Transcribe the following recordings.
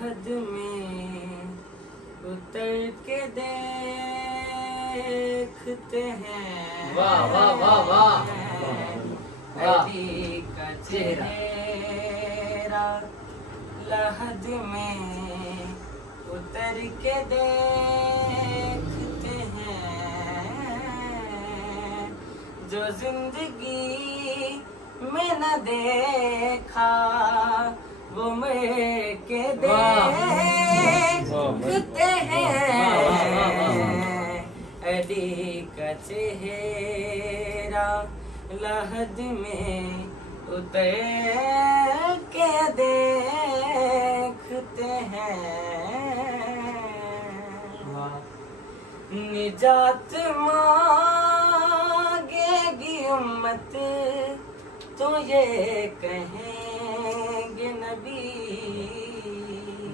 لحد میں اتر کے دیکھتے ہیں واہ واہ واہ واہ علی کا چہرہ لحد میں اتر کے دیکھتے ہیں جو زندگی میں نہ دیکھا وہ مر کے دیکھتے ہیں علی کا چہرہ لحد میں اتر کے دیکھتے ہیں نجات مانگے گی امت تو یہ کہیں گے نبی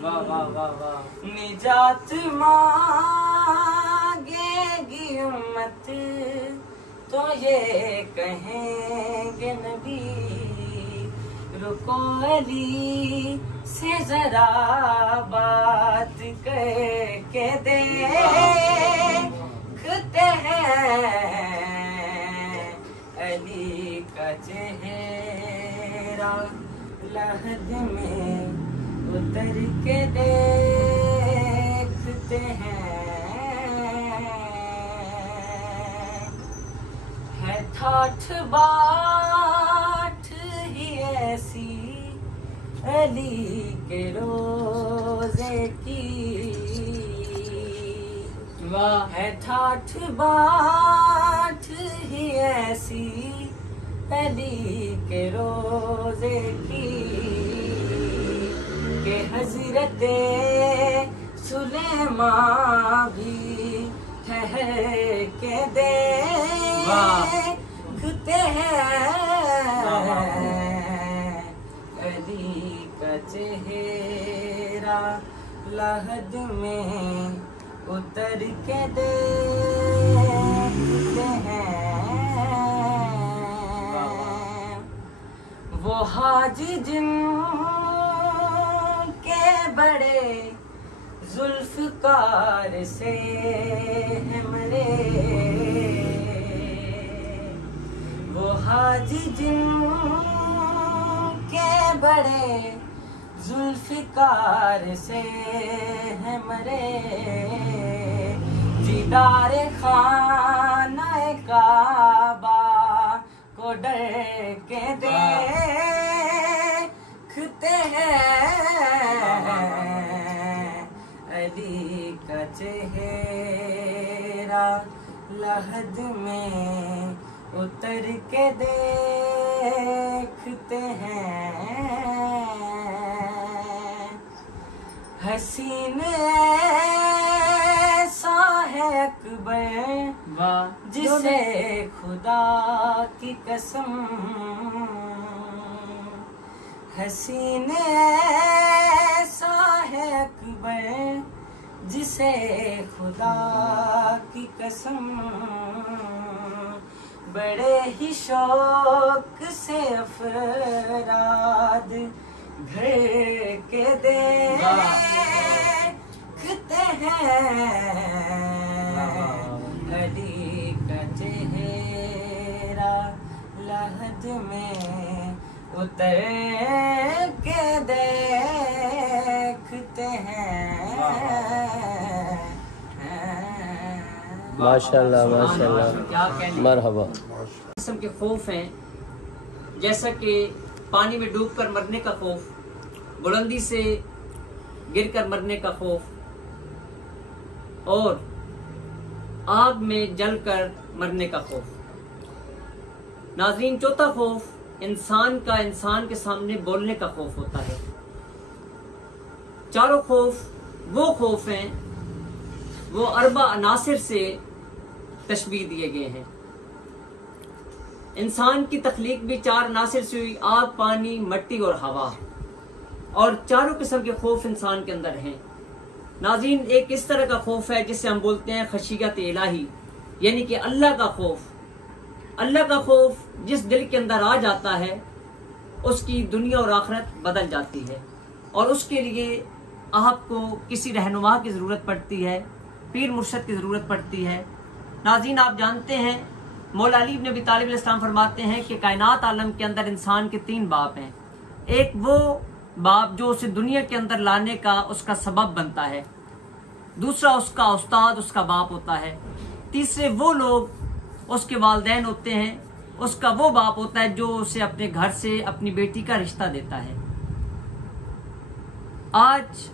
واہ واہ واہ واہ نجات مانگے گی امت تو یہ کہیں گے نبی رکو علی سے ذرا بات کر کے دیکھتے ہیں علی کا چہرہ لحد میں اتر کے دیکھتے ہیں ہے ٹھاٹھ باٹھ ہی ایسی علی کے روزے کی واہ ہے ٹھاٹھ باٹھ ہی ایسی علی کے روزے کی کہ حضرت سلیمان بھی ٹھہر کے دیکھتے ہیں علی کا چہرہ لحد میں اتر کے دیکھتے ہیں وہ حاجی جن کے بڑے ذوالفقار سے ہیں مرے وہ حاجی جن کے بڑے ذوالفقار سے ہیں مرے دیدار خانہ کعبہ کو ڈر کے دیکھتے ہیں علی کا چہرہ لحد میں اتر کے دیکھتے ہیں حسین ایسا ہے اکبر واہ جسے خدا کی قسم حسین ایسا ہے اکبر جسے خدا کی قسم بڑے ہی شوق سے افراد گھر کے دیکھتے ہیں علی کا چہرہ لحد میں اتر کے دیکھتے ہیں ماشاءاللہ ماشاءاللہ کیا کہنے مرحبا قسم کے خوف ہیں جیسا کہ پانی میں ڈوب کر مرنے کا خوف بلندی سے گر کر مرنے کا خوف اور آگ میں جل کر مرنے کا خوف ناظرین چوتھا خوف انسان کا انسان کے سامنے بولنے کا خوف ہوتا ہے چاروں خوف وہ خوف ہیں وہ اربع عناصر سے تشبیہ دیے گئے ہیں انسان کی تخلیق بھی چار عناصر سے ہوئی آگ پانی مٹی اور ہوا اور چاروں قسم کے خوف انسان کے اندر ہیں ناظرین ایک اس طرح کا خوف ہے جسے ہم بولتے ہیں خشیت الہی یعنی کہ اللہ کا خوف جس دل کے اندر آ جاتا ہے اس کی دنیا اور آخرت بدل جاتی ہے اور اس کے لیے آپ کو کسی رہنما کی ضرورت پڑتی ہے، پیر مرشد کی ضرورت پڑتی ہے۔ ناظرین، آپ جانتے ہیں مولا علی بن ابی طالب علیہ السلام فرماتے ہیں کہ کائنات عالم کے اندر انسان کے 3 باپ ہیں۔ ایک وہ باپ جو اسے دنیا کے اندر لانے کا اس کا سبب بنتا ہے، دوسرا اس کا استاد، اس کا باپ ہوتا ہے، تیسرے وہ لوگ اس کے والدین ہوتے ہیں، اس کا وہ باپ ہوتا ہے جو اسے اپنے گھر سے اپنی بیٹی کا رشتہ دیتا ہے۔ آج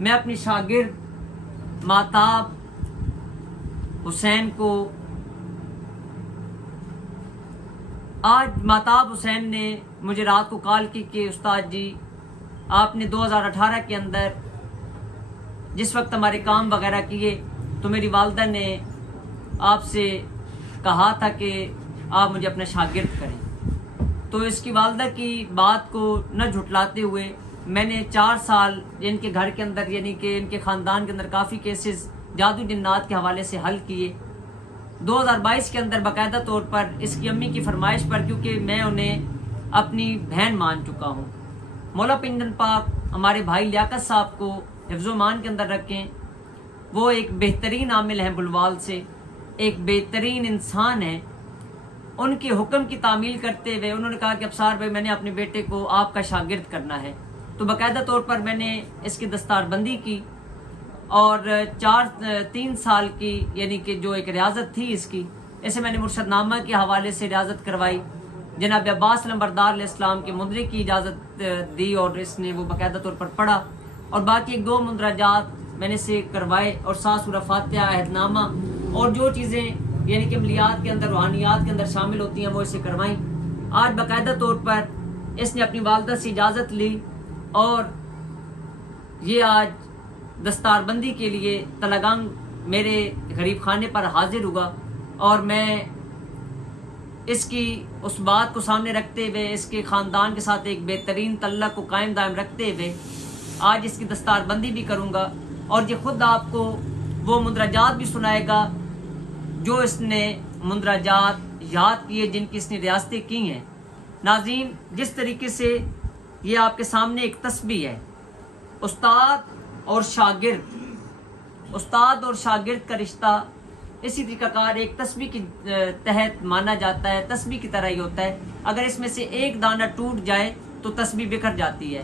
میں اپنی شاگرد ماتاب حسین نے مجھے رات کو کال کی کہ استاد جی آپ نے 2018 کے اندر جس وقت ہمارے کام وغیرہ کیے تو میری والدہ نے آپ سے کہا تھا کہ آپ مجھے اپنا شاگرد کریں۔ تو اس کی والدہ کی بات کو نہ جھٹلاتے ہوئے میں نے 4 سال ان کے گھر کے اندر، یعنی کہ ان کے خاندان کے اندر کافی کیسز جادو جنات کے حوالے سے حل کیے۔ 2022 کے اندر باقاعدہ طور پر اس کی امی کی فرمائش پر، کیونکہ میں انہیں اپنی بہن مان چکا ہوں، مولا پنجن پاک ہمارے بھائی لیاقت صاحب کو حفظ و مان کے اندر رکھیں۔ وہ ایک بہترین عامل ہیں بلوال سے، ایک بہترین انسان ہیں۔ ان کے حکم کی تعمیل کرتے ہوئے انہوں نے کہا کہ ابصار بھائی میں نے اپنے بیٹے کو آپ کا شاگرد کرنا ہے، تو باقاعدہ طور پر میں نے اس کی دستار بندی کی اور 3 سال کی، یعنی کہ جو ایک ریاضت تھی اس کی، اسے میں نے مرشد نامہ کے حوالے سے ریاضت کروائی۔ جناب عباس نمبردار علیہ السلام کے مدرک کی اجازت دی اور اس نے وہ باقاعدہ طور پر پڑھا، اور باقی 1-2 مندرجات میں نے سے کروائے، اور 7 سورہ فاتحہ، عہد نامہ اور جو چیزیں یعنی کہ عملیات کے اندر، روحانیات کے اندر شامل ہوتی ہیں وہ اسے کروائیں۔ آج باقاعدہ طور پر اس نے اپنی والدہ سے اجازت لی اور یہ آج دستار بندی کے لیے تلگنگ میرے غریب خانے پر حاضر ہوا، اور میں اس کی اس بات کو سامنے رکھتے ہوئے، اس کے خاندان کے ساتھ ایک بہترین تعلق کو قائم دائم رکھتے ہوئے آج اس کی دستار بندی بھی کروں گا، اور یہ خود آپ کو وہ مندرجات بھی سنائے گا جو اس نے مندرجات یاد کیے، جن کی اس نے ریاستیں کی ہیں۔ ناظرین، جس طریقے سے یہ آپ کے سامنے ایک تسبیح ہے، استاد اور شاگرد کا رشتہ اسی طریقہ کار ایک تسبیح کے تحت مانا جاتا ہے، تسبیح کی طرح ہی ہوتا ہے۔ اگر اس میں سے ایک دانہ ٹوٹ جائے تو تسبیح بکھر جاتی ہے۔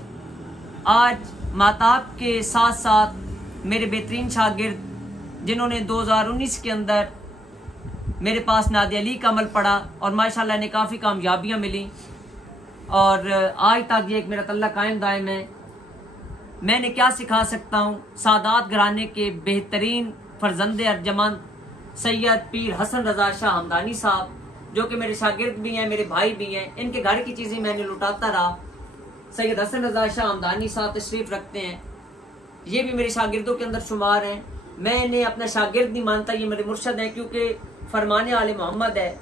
آج ماتاب کے ساتھ ساتھ میرے بہترین شاگرد جنہوں نے 2019 کے اندر میرے پاس نادی علی کا عمل پڑھا اور ماشاءاللہ نے کافی کامیابیاں ملی، اور آج تک یہ ایک میرا تعلق قائم دائم ہے۔ میں نے کیا سکھا سکتا ہوں؟ سادات گھرانے کے بہترین فرزند ارجمند سید پیر حسن رضا شاہ ہمدانی صاحب، جو کہ میرے شاگرد بھی ہیں، میرے بھائی بھی ہیں، ان کے گھر کی چیزیں میں نے لٹاتا رہا۔ سید حسن رضا شاہ ہمدانی صاحب تشریف رکھتے ہیں، یہ بھی میرے شاگردوں کے اندر شمار ہیں۔ میں انہیں اپنا شاگرد نہیں مانتا، یہ میرے مرشد ہیں، کیونکہ فرمان آل محمد ہے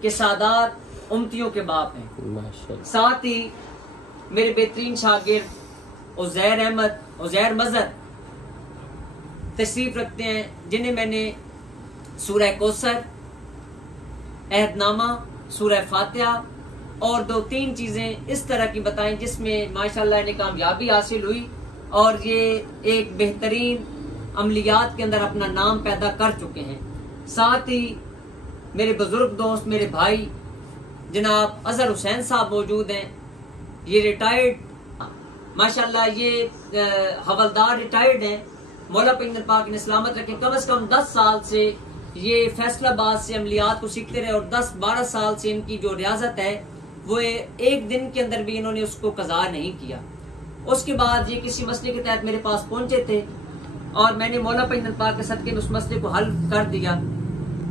کہ سادات امتیوں کے باپ ہیں۔ ساتھ ہی میرے بہترین شاگرد عزیر مظہر تشریف رکھتے ہیں، جنہیں میں نے سورہ کوثر، عہد نامہ، سورہ فاتحہ اور 2-3 چیزیں اس طرح کی بتائیں جس میں ماشاءاللہ انہیں کامیابی حاصل ہوئی، اور یہ ایک بہترین عملیات کے اندر اپنا نام پیدا کر چکے ہیں۔ ساتھ ہی میرے بزرگ دوست، میرے بھائی جناب اظہر حسین صاحب موجود ہیں، یہ ریٹائرڈ ماشاءاللہ، یہ حوالدار ریٹائرڈ ہیں، مولا پنجن پاک نے سلامت رکھے۔ کم از کم 10 سال سے یہ فیصل آباد سے عملیات کو سیکھتے رہے، اور 10-12 سال سے ان کی جو ریاضت ہے وہ ایک دن کے اندر بھی انہوں نے اس کو قضا نہیں کیا۔ اس کے بعد یہ کسی مسئلے کے تحت میرے پاس پہنچے تھے، اور میں نے مولا پنجن پاک کے صدقے میں اس مسئلے کو حل کر دیا۔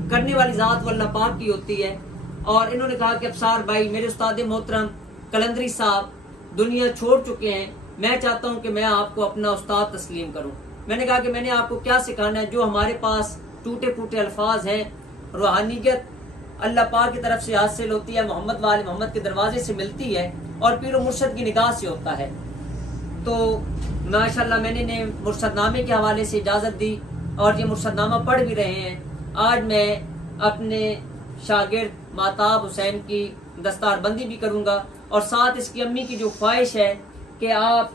کرنے والی ذات وہ اللہ پاک کی ہوتی ہے، اور انہوں نے کہا کہ ابصار بھائی، میرے استاد محترم کلندری صاحب دنیا چھوڑ چکے ہیں، میں چاہتا ہوں کہ میں آپ کو اپنا استاد تسلیم کروں۔ میں نے کہا کہ میں نے آپ کو کیا سکھانا ہے؟ جو ہمارے پاس ٹوٹے پھوٹے الفاظ ہیں، روحانیت اللہ پاک کی طرف سے حاصل ہوتی ہے، محمد وآل محمد کے دروازے سے ملتی ہے، اور پیر و مرشد کی نگاہ سے ہوتا ہے۔ تو ماشاءاللہ میں نے مرشد نامے کے حوالے سے اجازت دی، اور یہ مرشد نامہ پڑھ بھی رہے ہیں۔ آج میں اپنے شاگرد ماتاب حسین کی دستار بندی بھی کروں گا، اور ساتھ اس کی امی کی جو خواہش ہے کہ آپ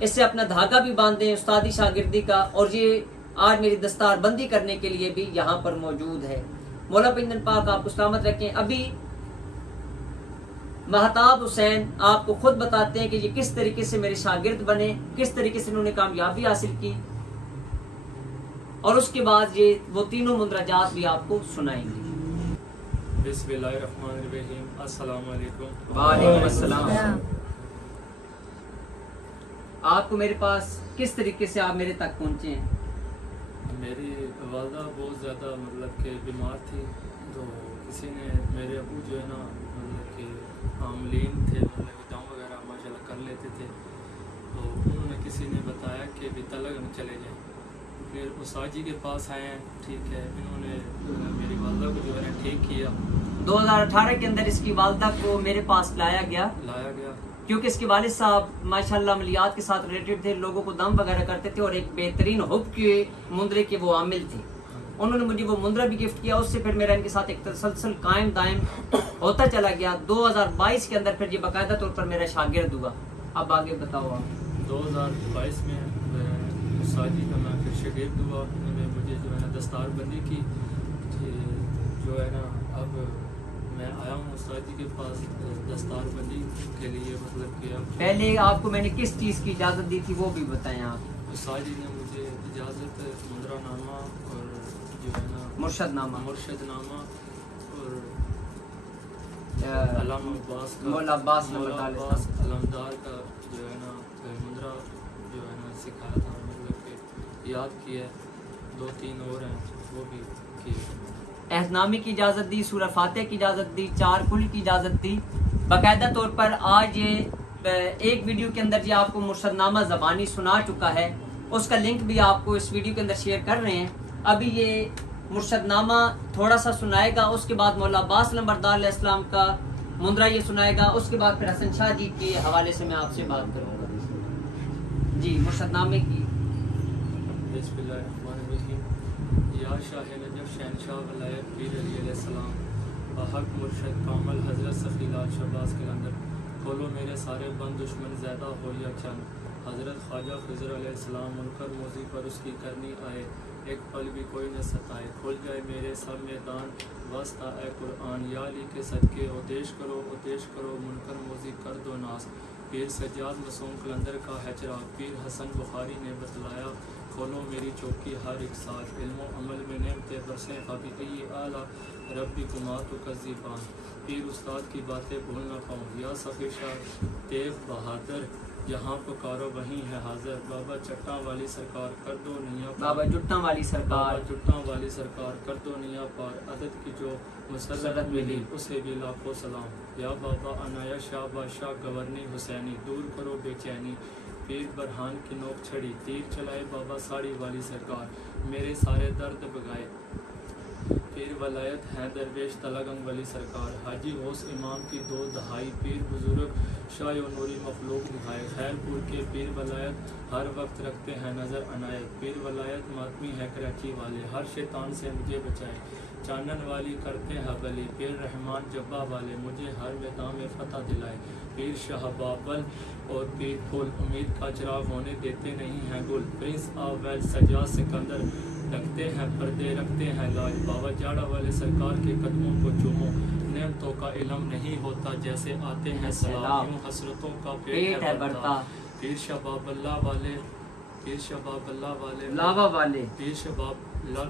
اس سے اپنا دھاگا بھی باندھیں استادی شاگردی کا، اور یہ آج میری دستار بندی کرنے کے لیے بھی یہاں پر موجود ہے۔ مولا پنجن پاک آپ کو سلامت رکھیں۔ ابھی مہتاب حسین آپ کو خود بتاتے ہیں کہ یہ کس طریقے سے میرے شاگرد بنے، کس طریقے سے انہوں نے کامیابی حاصل کی، اور اس کے بعد یہ وہ تینوں مندرجات بھی آپ کو سنائیں گے۔ بسم اللہ الرحمن الرحیم۔ السلام علیکم۔ وعلیکم السلام۔ آپ کو میرے پاس کس طریقے سے آپ میرے تک پہنچے ہیں؟ میری والدہ بہت زیادہ مطلب کہ بیمار تھی، تو کسی نے میرے ابو جو ہے نا مطلب کہ عاملین تھے، مطلب کہ دم وغیرہ ماشاء اللہ کر لیتے تھے، تو انہوں نے کسی نے بتایا کہ بھی تلگ میں چلے جائیں۔ پھر استاد جی کے پاس آئے ہیں، ٹھیک ہے، انہوں نے میری والدہ کو جو ہے نا ٹھیک کیا۔ 2018 کے اندر اس کی والدہ کو میرے پاس لایا گیا، کیونکہ اس کے والد صاحب ماشاءاللہ عملیات کے ساتھ ریلیٹڈ تھے، لوگوں کو دم وغیرہ کرتے تھے، اور ایک بہترین حب کے مندرے کے وہ عامل تھے۔ انہوں نے مجھے وہ مندرہ بھی گفٹ کیا، اس سے پھر میرا ان کے ساتھ ایک تسلسل قائم دائم ہوتا چلا گیا۔ 2022 کے اندر پھر یہ باقاعدہ طور پر میرا شاگرد ہوا۔ اب آگے بتاؤ آپ۔ 2022 میں استاد جی کا میں پھر شاگرد ہوا، انہوں نے مجھے جو ہے نا دستار بندی کی، جو ہے نا اب میں آیا ہوں استاد جی کے پاس دستار بندی کے لیے، مطلب کہ اب پہلے آپ کو میں نے کس چیز کی اجازت دی تھی وہ بھی بتائیں آپ۔ استاد جی نے مجھے اجازت مندرہ نامہ اور جو ہے نا مرشد نامہ اور علامہ عباس کا مولا عباس علمدار کا جو ہے نا مندرہ جو ہے نا سکھایا تھا، مطلب کہ یاد کیا ہے۔ 2-3 اور ہیں وہ بھی کیے۔ عہد نامے کی اجازت دی، سورہ فاتح کی اجازت دی، 4 کل کی اجازت دی۔ باقاعدہ طور پر آج یہ ایک ویڈیو کے اندر یہ آپ کو مرشد نامہ زبانی سنا چکا ہے، اس کا لنک بھی آپ کو اس ویڈیو کے اندر شیئر کر رہے ہیں۔ ابھی یہ مرشد نامہ تھوڑا سا سنائے گا، اس کے بعد مولا عباس علمبردار علیہ السلام کا مندرہ یہ سنائے گا، اس کے بعد پھر حسن شاہ جی کے حوالے سے میں آپ سے بات کروں گا۔ جی مرشد نامے کی۔ بسم اللہ الرحمن الرحیم۔ یا شاہ نجف شہنشاہ ولایت پیر علی علیہ السلام، بحق مرشد کامل حضرت سخی لال شہباز قلندر، کھولو میرے سارے بند دشمن زیادہ ہو یا چند، حضرت خواجہ خضر علیہ السلام منکر موزی پر اس کی کرنی آئے، ایک پل بھی کوئی نہ ستائے، کھل جائے میرے سب میدان وسطہ اے قرآن، یا علی کے صدقے ادیش کرو منکر موزی کر دو ناس، پیر سجاد معصوم قلندر کا ہے چراغ، پیر حسن بخاری نے بتلایا، کھولو میری چوکی ہر ایک ساتھ، علم و عمل میں نعمتیں برسیں حبیبی اعلیٰ ربی کمات و کذیبان، پیر استاد کی باتیں بھول نہ پاؤں، یا سفیر شاہ تیغ بہادر، یہاں پکارو وہیں ہے حاضر، بابا چٹاں والی سرکار کر دو نیا پار، بابا جٹاں والی سرکار کر دو نیا پار، عدد کی جو مسرت ملی اسے بھی لاکھوں سلام، یا بابا عنایا شاہ بادشاہ گورنی حسینی، دور کرو بے چینی، پیر برہان کی نوک چھڑی، تیر چلائے بابا ساڑی والی سرکار، میرے سارے درد بگائے، پیر ولایت ہیں درویش تلگنگ والی سرکار، حاجی غوث امام کی 2 دہائی، پیر بزرگ شاہ و نوری مخلوق دکھائے، خیر پور کے پیر ولایت ہر وقت رکھتے ہیں نظر عنایت، پیر ولایت ماتمی ہے کراچی والے، ہر شیطان سے مجھے بچائے، چانن والی کرتے ہیں بلی، پیر رحمان جبا والے مجھے ہر میدان میں فتح دلائے، پیر شاہ بابل اور پیر پھول امید کا چراغ ہونے دیتے نہیں ہیں گل، پرنس آویل سجاد سکندر ڈھکتے ہیں پردے رکھتے ہیں لاج، بابا جاڑا والے سرکار کے قدموں کو چومو، نعمتوں کا علم نہیں ہوتا جیسے آتے ہیں سلام، یوں حسرتوں کا پیٹ ہے بھرتا، پیر شباب اللہ والے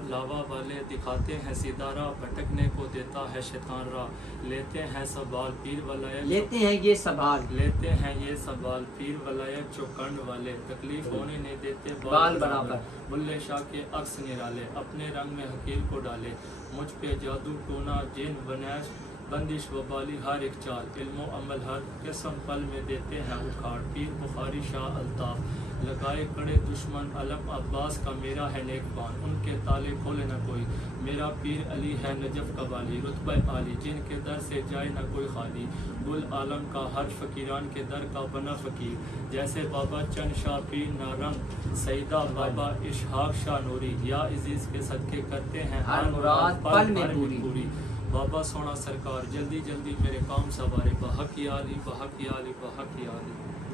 لاوا والے دکھاتے ہیں سیدھا راہ، بھٹکنے کو دیتا ہے شیطان راہ، لیتے ہیں سوال پیر ولایت یہ سوال، پیر ولایت چوکنڈ والے، تکلیف ہونے نہیں دیتے بال برابر، بلے شاہ کے عکس نرالے، اپنے رنگ میں حقیر کو ڈالے، مجھ پہ جادو ٹونا جن ونیش بندش وبالی ہر ایک چال، علم و عمل ہر قسم پل میں دیتے ہیں اکھاڑ، پیر بخاری شاہ الطاف، لگائے کڑے دشمن علم عباس کا میرا ہے نیک بان، ان کے تالے کھولے نہ کوئی، میرا پیر علی ہے نجف کا والی، رتبہ عالی جن کے در سے جائے نہ کوئی خالی، گل عالم کا ہر فقیران کے در کا بنا فقیر، جیسے بابا چند شاہ پیر نارنگ سیدہ بابا اشحاق شاہ نوری، یا عزیز کے صدقے کرتے ہیں ہر مراد پل میں پوری، بابا سونا سرکار جلدی جلدی میرے کام سوارے، بحق یا علی بحق یا علی بحق یا علی۔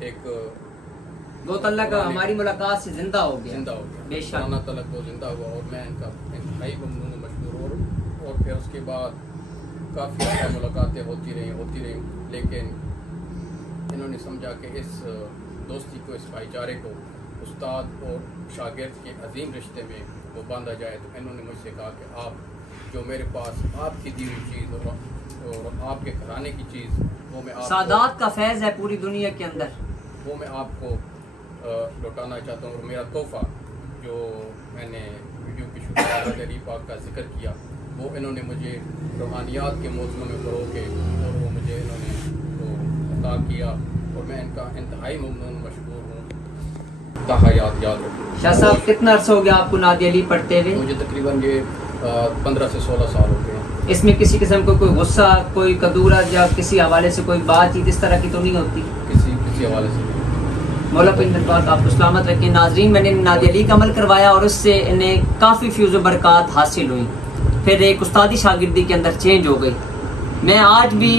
ایک وہ تو اللہ کا ہماری ملاقات سے زندہ ہو گیا، زندہ ہو گیا، بے شک اللہ تعالیٰ کو زندہ ہوا، اور میں ان کا انتہائی ممنون و مشکور ہوں۔ اور پھر اس کے بعد کافی زیادہ ملاقاتیں ہوتی رہیں، لیکن انہوں نے سمجھا کہ اس دوستی کو، اس بھائی چارے کو استاد اور شاگرد کے عظیم رشتے میں وہ باندھا جائے۔ تو انہوں نے مجھ سے کہا کہ آپ جو میرے پاس آپ کی دی ہوئی چیز اور آپ کے گھرانے کی چیز، وہ میں آپ سادات کا فیض ہے پوری دنیا کے اندر، وہ میں آپ کو لوٹانا چاہتا ہوں۔ اور میرا تحفہ جو میں نے ویڈیو کی شروع حضرت علی پاک کا ذکر کیا، وہ انہوں نے مجھے روحانیات کے موضوع میں پڑھو کے، اور وہ مجھے انہوں نے وہ عطا کیا، اور میں ان کا انتہائی ممنون مشکور ہوں۔ تا حیات یاد رکھوں۔ شاہ صاحب کتنا عرصہ ہو گیا آپ کو نادی علی پڑھتے ہوئے؟ مجھے تقریباً یہ 15 سے 16 سال ہو گئے ہیں۔ اس میں کسی قسم کو کوئی غصہ، کوئی کدورہ یا کسی حوالے سے کوئی بات چیت اس طرح کی تو نہیں ہوتی؟ کسی حوالے سے نہیں۔ مولا پنجر پاک آپ کو سلامت رکھیں۔ ناظرین، میں نے نادی علی کا عمل کروایا اور اس سے انہیں کافی فیض و برکات حاصل ہوئی، پھر ایک استادی شاگردی کے اندر چینج ہو گئی۔ میں آج بھی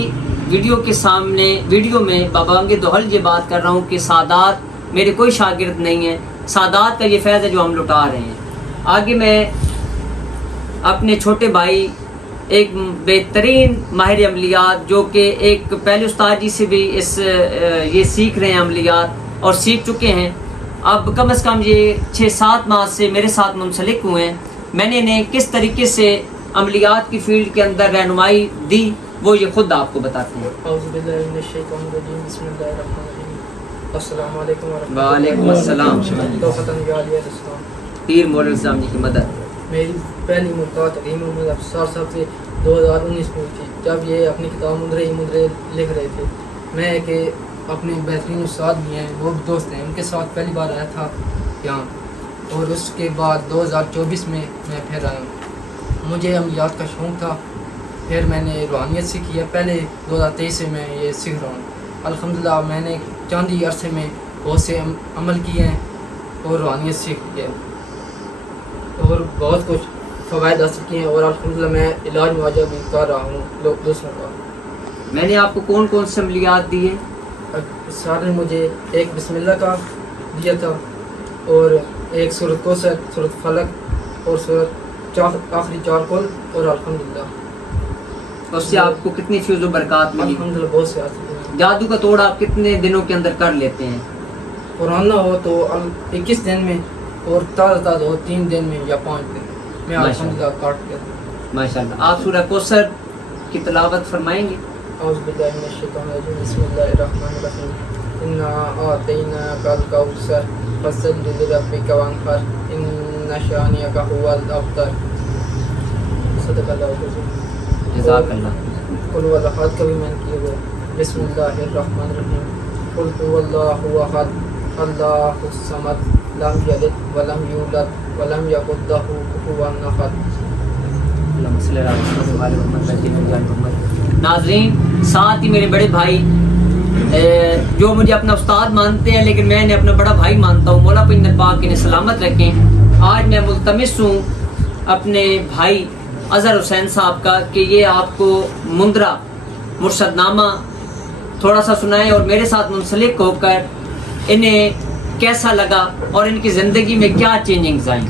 ویڈیو میں بابانگ دوحل یہ بات کر رہا ہوں کہ سادات میرے کوئی شاگرد نہیں ہیں، سادات کا یہ فیض ہے جو ہم لٹا رہے ہیں۔ آگے میں اپنے چھوٹے بھائی، ایک بہترین ماہر عملیات، جو کہ ایک پہلے استاد جی سے بھی یہ سیکھ رہے ہیں عملیات اور سیکھ چکے ہیں، اب کم از کم یہ 6-7 ماہ سے میرے ساتھ منسلک ہوئے ہیں۔ میں نے انہیں کس طریقے سے عملیات کی فیلڈ کے اندر رہنمائی دی، وہ یہ خود آپ کو بتاتے ہیں۔ اعوذ باللہ من الشیطان الرجیم، بسم اللہ الرحمن الرحیم، السلام علیکم ورحمۃ اللہ۔ وعلیکم السلام۔ توفتاً یا علیہ السلام۔ پیر مولا الاسلام جی کی مدد۔ میری پہلی ملاقات حکیم محمد افسار صاحب سے 2019 میں ہوئی تھی، جب یہ اپنی کتاب مدرے لکھ رہے تھے۔ میں کہ اپنے بہترین استاد بھی ہیں، وہ بھی دوست ہیں، ان کے ساتھ پہلی بار آیا تھا یہاں، اور اس کے بعد 2024 میں پھر آیا ہوں۔ مجھے عملیات کا شوق تھا، پھر میں نے روحانیت سیکھی ہے، پہلے 2023 سے میں یہ سیکھ رہا ہوں۔ الحمدللہ میں نے چند ہی عرصے میں بہت سے عمل کیے ہیں اور روحانیت سیکھ لی ہے، اور بہت کچھ فوائد حاصل کیے ہیں، اور الحمدللہ میں علاج معالجہ بھی کر رہا ہوں دوسروں کا۔ میں نے آپ کو کون کون سے عملیات دیے؟ سر نے مجھے ایک بسم اللہ کا دیا تھا، اور ایک سورۃ کوثر، سورۃ فلق، اور سورۃ آخری 4 کل، اور الحمدللہ اس سے آپ کو کتنی فیض و برکات ملی؟ الحمدللہ بہت سے حاصل کیے۔ جادو کا توڑ آپ کتنے دنوں کے اندر کر لیتے ہیں؟ پرانا ہو تو 21 دن میں، اور تازہ ہو 3 دن میں یا 5 دن میں الحمدللہ کاٹ گیا۔ ماشاءاللہ۔ آپ سورہ کوثر کی تلاوت فرمائیں گے؟ اعوذ باللہ من الشیطان الرجیم، بسم اللہ الرحمن الرحیم، انا اعطیناک الکوثر فصل لربک وانحر ان شانئک هو الابتر۔ صدق اللہ العظیم۔ جزاک اللہ۔ قل هو الاحد کا بھی میں نے کیا ہوا، بسم اللہ الرحمن الرحیم، قل هو اللہ احد اللہ الصمد لم یلد ولم یولد ولم یکن لہ کفوا احد۔ ناظرین، ساتھ ہی میرے بڑے بھائی جو مجھے اپنا استاد مانتے ہیں، لیکن میں انہیں اپنا بڑا بھائی مانتا ہوں، مولا پنجر پاک انہیں سلامت رکھیں۔ آج میں ملتمس ہوں اپنے بھائی اظہر حسین صاحب کا کہ یہ آپ کو مندرہ مرشد نامہ تھوڑا سا سنائیں، اور میرے ساتھ منسلک ہو کر انہیں کیسا لگا اور ان کی زندگی میں کیا چینجنگز آئیں۔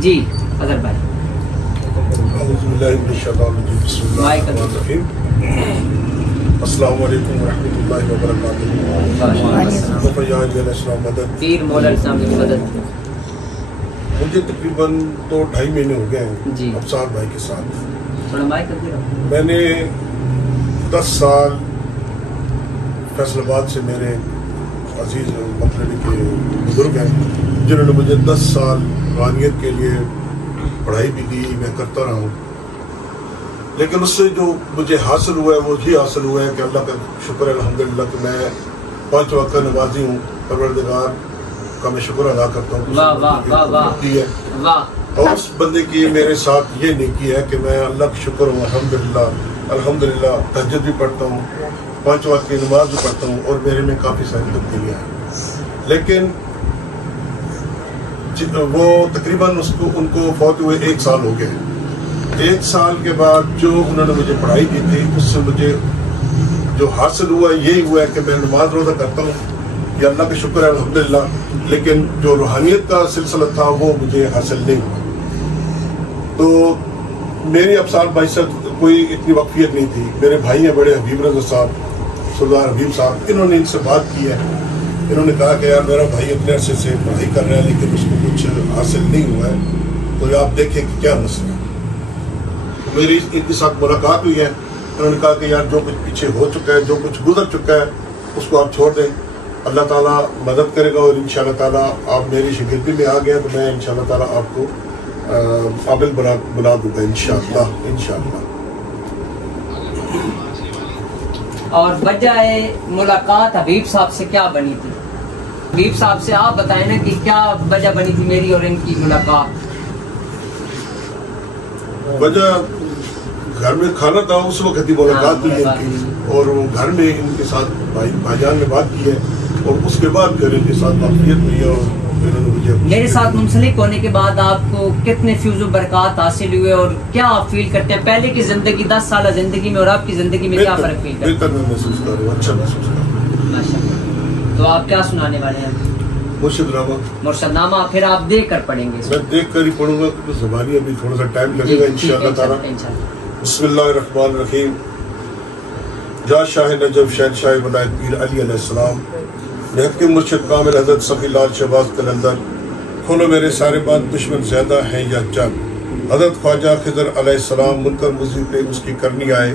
جی اظہر بھائی۔ اعوذ باللہ من الشیطان الرجیم، بسم اللہ الرحمن الرحیم۔ السلام علیکم ورحمۃ اللہ وبرکاتہ۔ مدد پیر مولا الاسلام کی مدد۔ مجھے تقریباً 2-2.5 مہینے ہو گئے ہیں جی۔ افسار بھائی کے ساتھ۔ تھوڑا مائک ادھر رکھو۔ میں نے 10 سال فیصل آباد سے میرے عزیز مطلبی کے بزرگ ہیں جنہوں نے مجھے 10 سال روحانیت کے لیے پڑھائی بھی دی، میں کرتا رہا ہوں، لیکن اس سے جو مجھے حاصل ہوا ہے وہ یہ حاصل ہوا ہے کہ اللہ کا شکر ہے الحمدللہ کہ میں 5 وقت نمازی ہوں، پروردگار کا میں شکر ادا کرتا ہوں۔ واہ واہ واہ واہ واہ۔ اور اس بندے کی میرے ساتھ یہ نیکی ہے کہ میں اللہ کا شکر ہوں الحمدللہ تہجد بھی پڑھتا ہوں، 5 وقت کی نماز بھی پڑھتا ہوں، اور میرے میں کافی ساری تبدیلیاں ہیں۔ لیکن وہ تقریباً ان کو فوت ہوئے 1 سال ہو گئے۔ 1 سال کے بعد جو انہوں نے مجھے پڑھائی کی تھی، اس سے مجھے جو حاصل ہوا یہی ہوا ہے کہ میں نماز روزہ کرتا ہوں، یہ اللہ کا شکر ہے الحمدللہ، لیکن جو روحانیت کا سلسلہ تھا وہ مجھے حاصل نہیں ہوا۔ تو میری ابصار بھائی سے کوئی اتنی وقفیت نہیں تھی۔ میرے بھائی ہیں بڑے حبیب رضا صاحب، سردار حبیب صاحب، انہوں نے ان سے بات کی ہے، انہوں نے کہا کہ یار میرا بھائی اپنے عرصے سے پڑھائی کر رہا ہے لیکن اس کو کچھ حاصل نہیں ہوا ہے، تو آپ دیکھیں کہ کیا مسئلہ ہے۔ میری ان کے ساتھ ملاقات ہوئی ہے، انہوں نے کہا کہ یار جو کچھ پیچھے ہو چکا ہے، جو کچھ گزر چکا ہے، اس کو آپ چھوڑ دیں، اللہ تعالیٰ مدد کرے گا، اور انشاءاللہ تعالیٰ آپ میری شاگردی میں آ گئے تو میں انشاءاللہ تعالیٰ آپ کو قابل بنا دوں گا انشاءاللہ۔ اور وجہ ملاقات حبیب صاحب سے کیا بنی تھی؟ حبیب صاحب سے آپ بتائیں نا کہ کیا وجہ بنی تھی میری اور ان کی ملاقات؟ وجہ گھر میں کھانا تھا، اس وقت ہی ملاقات ہوئی ان کی، اور وہ گھر میں ان کے ساتھ بھائی جان نے بات کی ہے، اور اس کے بعد پھر ان کے ساتھ واقفیت ہوئی ہے، اور انہوں نے مجھے میرے ساتھ منسلک ہونے کے بعد آپ کو کتنے فیوز و برکات حاصل ہوئے، اور کیا آپ فیل کرتے ہیں پہلے کی زندگی 10 سالہ زندگی میں اور آپ کی زندگی میں کیا فرق فیل کرتے ہیں؟ بہتر میں محسوس کر رہا ہوں، اچھا محسوس کر رہا ہوں۔ ماشاءاللہ۔ تو آپ کیا سنانے والے ہیں؟ مرشد نامہ۔ مرشد نامہ پھر آپ دیکھ کر پڑھیں گے؟ میں دیکھ کر ہی پڑھوں گا کیونکہ زبانی ابھی تھوڑا سا ٹائم لگے گا انشاءاللہ تعالیٰ۔ بسم اللہ الرحمن الرحیم۔ جا شاہ نجف شہنشاہ ولایت پیر علی علیہ السلام، نہت کے مرشد کامل حضرت صفی لال شہباز قلندر، کھولو میرے سارے بات دشمن زیادہ ہیں یا چند، حضرت خواجہ خضر علیہ السلام منکر مزی پہ اس کی کرنی آئے،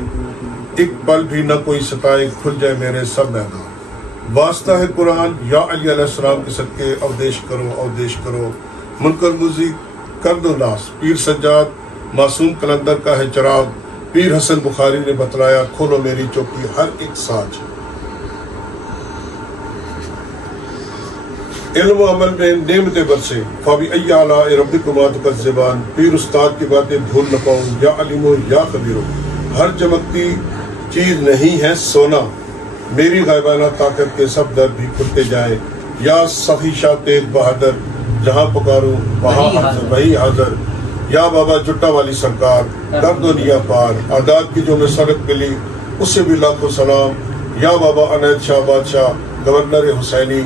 ایک پل بھی نہ کوئی ستائے، کھل جائے میرے سب میدان، واسطہ ہے قرآن یا علی علیہ السلام کے صدقے، اودیش کرو منکر مزی کر دو ناس، پیر سجاد معصوم قلندر کا ہے چراغ، پیر حسن بخاری نے بتلایا، کھولو میری چوکی ہر ایک ساج، علم و عمل میں نعمتیں برسے، فابی ای آلاء ربکما تکذبان، پیر استاد کی باتیں بھول نہ پاؤں، یا علیم و یا خبیر، ہر چمکتی چیز نہیں ہے سونا، میری غائبانہ طاقت کے سب در بھی کھلتے جائیں، یا سخی شاہ تیغ بہادر، جہاں پکاروں وہی حاضر، یا بابا جٹا والی سرکار، کر دو نیا پار، آداد کی جو مسرت ملی اس سے بھی لاکھوں سلام، یا بابا عنایت شاہ بادشاہ گورنر حسینی،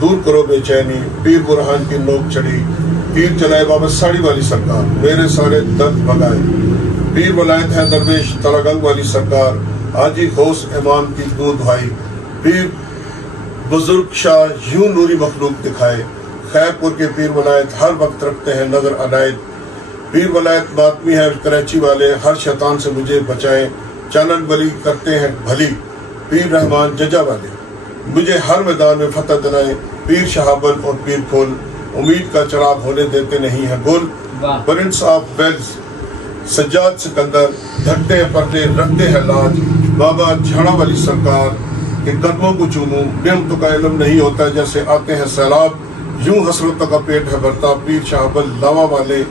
دور کرو بے چینی، پیر برہان کی نوک چڑھی، پیر چلائے بابا ساڑی والی سرکار، میرے سارے درد بھگائے، پیر ولایت ہے درویش تلگنگ والی سرکار، حاجی غوث امام کی دودھ دھائی، پیر بزرگ شاہ یوں نوری مخلوق دکھائے، خیر پور کے پیر ولایت ہر وقت رکھتے ہیں نظر عنایت، پیر ولایت ماتمی ہے کراچی والے، ہر شیطان سے مجھے بچائیں، چانن ولی کرتے ہیں بھلی، پیر رحمان ججا والے مجھے ہر میدان میں فتح دلائیں، پیر شہابل اور پیر پھول امید کا چراغ ہونے دیتے نہیں ہیں گل، prince of Wales Sajjad Sikandar دھکتے ہیں پردے رکھتے ہیں لاج، بابا جھاڑا والی سرکار کے قدموں کو چوموں، نعمتوں کا علم نہیں ہوتا جیسے آتے ہیں سیلاب، یوں حسرتوں کا پیٹ ہے بھرتا، پیر شہابل لاوا والے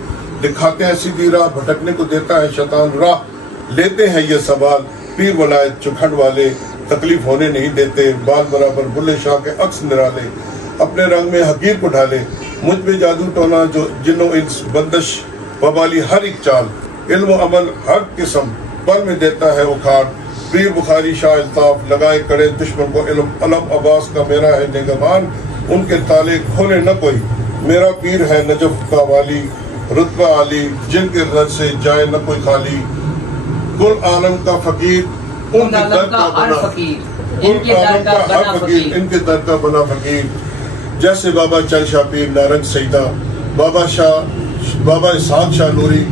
دکھاتے ہیں سیدھی راہ، بھٹکنے کو دیتا ہے شیطان راہ، لیتے ہیں یہ سوال، پیر ولایت چکھڑ والے تکلیف ہونے نہیں دیتے، بال برابر بلے شاہ کے عکس نرالے، اپنے رنگ میں حقیر کو ڈھالے، مجھ پہ جادو ٹونا جو جنوں انس بندش وبالی ہر ایک چال، علم و عمل ہر قسم پل میں دیتا ہے اکھاڑ، پیر بخاری شاہ الطاف لگائے کڑے دشمن کو علم، علم عباس کا میرا ہے نگہبان، ان کے تالے کھولے نہ کوئی، میرا پیر ہے نجف کا والی، رتبہ عالی جن کے در سے جائے نہ کوئی خالی، کل عالم کا فقیر ان کے در کا بنا فقیر، ان کے در کا بنا فقیر، جیسے بابا چند شاہ پیر نارنگ سیدہ، بابا اسحاق شاہ نوری،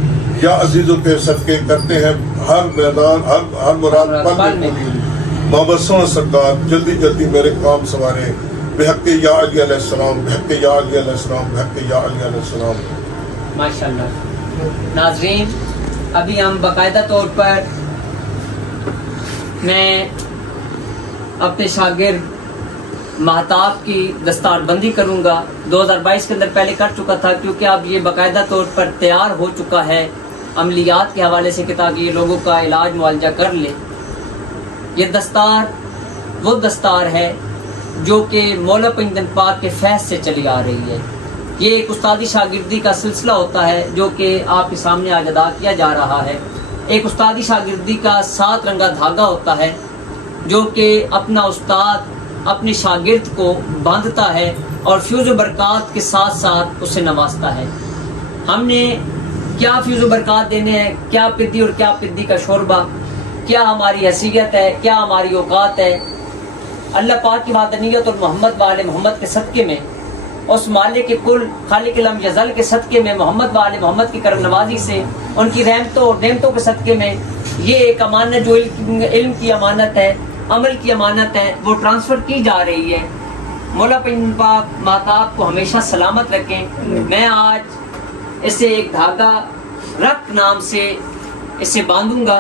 یا عزیزوں کے صدقے کرتے ہیں ہر میدان ہر مراد پل میں پوری، بابا سونا سرکار جلدی جلدی میرے کام سوارے، بحق یا علی علیہ السلام، بحق یا علی علیہ السلام، بحق یا علی علیہ السلام۔ ماشاءاللہ۔ ناظرین، ابھی ہم باقاعدہ طور پر میں اپنے شاگرد مہتاب کی دستار بندی کروں گا، 2022 کے اندر پہلے کر چکا تھا، کیونکہ اب یہ باقاعدہ طور پر تیار ہو چکا ہے عملیات کے حوالے سے کہ تاکہ یہ لوگوں کا علاج معالجہ کر لے۔ یہ دستار وہ دستار ہے جو کہ مولا پنجتن پاک کے فیض سے چلی آ رہی ہے۔ یہ ایک استادی شاگردی کا سلسلہ ہوتا ہے جو کہ آپ کے سامنے آج ادا کیا جا رہا ہے۔ ایک استادی شاگردی کا 7 رنگا دھاگا ہوتا ہے جو کہ اپنا استاد اپنے شاگرد کو باندھتا ہے اور فیوز و برکات کے ساتھ ساتھ اسے نوازتا ہے۔ ہم نے کیا فیوز و برکات دینے ہیں، کیا پدی اور کیا پدی کا شوربہ، کیا ہماری حیثیت ہے، کیا ہماری اوقات ہے، اللہ پاک کی وحدانیت اور محمد وآل محمد کے صدقے میں، اس مالک کل خالق لم یزل کے صدقے میں، محمد وآل محمد کی کرم نوازی سے، ان کی رحمتوں اور نعمتوں کے صدقے میں، یہ ایک امانت جو علم کی امانت ہے، عمل کی امانت ہے، وہ ٹرانسفر کی جا رہی ہے۔ مولا پاک ماتاب کو ہمیشہ سلامت رکھیں۔ میں آج اسے ایک دھاگا رکھ نام سے اسے باندھوں گا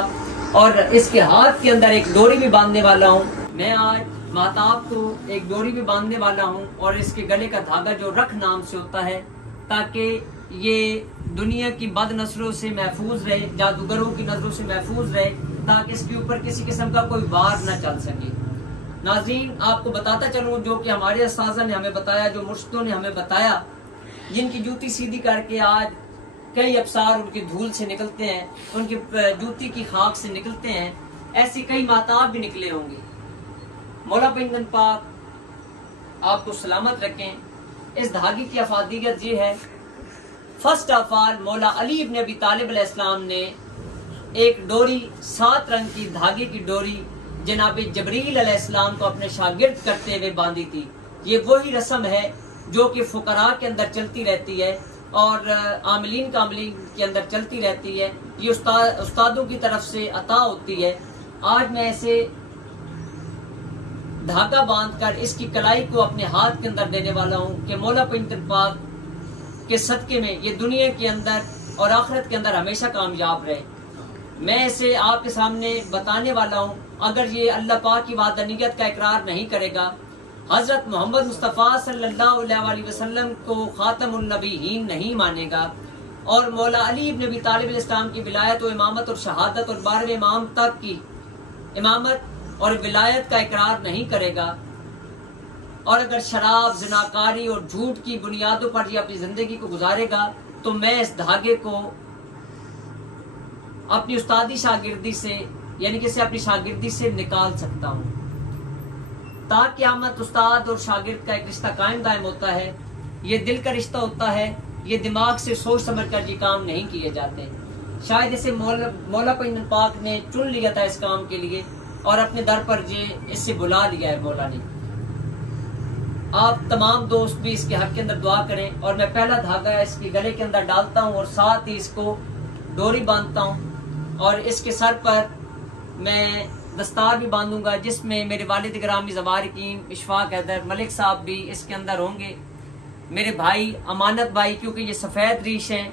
اور اس کے ہاتھ کے اندر ایک ڈوری بھی باندھنے والا ہوں۔ میں آج ماتاب کو ایک ڈوری بھی باندھنے والا ہوں اور اس کے گلے کا دھاگا جو رکھ نام سے ہوتا ہے، تاکہ یہ دنیا کی بد نظروں سے محفوظ رہے، جادوگروں کی نظروں سے محفوظ رہے، تاکہ اس کے اوپر کسی قسم کا کوئی وار نہ چل سکے۔ ناظرین، آپ کو بتاتا چلوں جو کہ ہمارے اساتذہ نے ہمیں بتایا، جو مرشدوں نے ہمیں بتایا، جن کی جوتی سیدھی کر کے آج کئی ابصار ان کی دھول سے نکلتے ہیں، ان کی جوتی کی خاک سے نکلتے ہیں، ایسی کئی ماتاب بھی نکلے ہوں گے۔ مولا پاک آپ کو سلامت رکھیں۔ اس دھاگے کی افادیت یہ ہے، فرسٹ آف آل مولا علی ابن ابی طالب علیہ السلام نے ایک ڈوری، 7 رنگ کی دھاگے کی ڈوری جناب جبریل علیہ السلام کو اپنے شاگرد کرتے ہوئے باندھی تھی۔ یہ وہی رسم ہے جو کہ فقراء کے اندر چلتی رہتی ہے اور عاملین کاملین کے اندر چلتی رہتی ہے، یہ استادوں کی طرف سے عطا ہوتی ہے۔ آج میں اسے دھاگا باندھ کر اس کی کلائی کو اپنے ہاتھ کے اندر دینے والا ہوں کہ مولا پاک کے صدقے میں یہ دنیا کے اندر اور آخرت کے اندر ہمیشہ کامیاب رہے۔ میں اسے آپ کے سامنے بتانے والا ہوں، اگر یہ اللہ پاک کی وحدانیت کا اقرار نہیں کرے گا، حضرت محمد مصطفیٰ صلی اللہ علیہ وسلم کو خاتم النبیین نہیں مانے گا، اور مولا علی ابن ابی طالب علیہ السلام کی ولایت و امامت اور شہادت اور 12ویں امام تک کی امامت اور ولایت کا اقرار نہیں کرے گا، اور اگر شراب، زناکاری اور جھوٹ کی بنیادوں پر یہ اپنی زندگی کو گزارے گا، تو میں اس دھاگے کو اپنی استادی شاگردی سے، یعنی کہ اسے اپنی شاگردی سے نکال سکتا ہوں۔ تا قیامت استاد اور شاگرد کا ایک رشتہ قائم دائم ہوتا ہے۔ یہ دل کا رشتہ ہوتا ہے، یہ دماغ سے سوچ سمجھ کر یہ کام نہیں کیے جاتے۔ شاید اسے مولا پاک نے چن لیا تھا اس کام کے لیے اور اپنے در پر یہ اس سے بلا لیا ہے مولا نے۔ آپ تمام دوست بھی اس کے حق کے اندر دعا کریں، اور میں پہلا دھاگا اس کے گلے کے اندر ڈالتا ہوں اور ساتھ ہی اس کو ڈوری باندھتا ہوں، اور اس کے سر پر میں دستار بھی باندھوں گا جس میں میرے والد گرامی زوار حکیم اشفاق حیدر ملک صاحب بھی اس کے اندر ہوں گے، میرے بھائی امانت بھائی، کیونکہ یہ سفید ریش ہیں،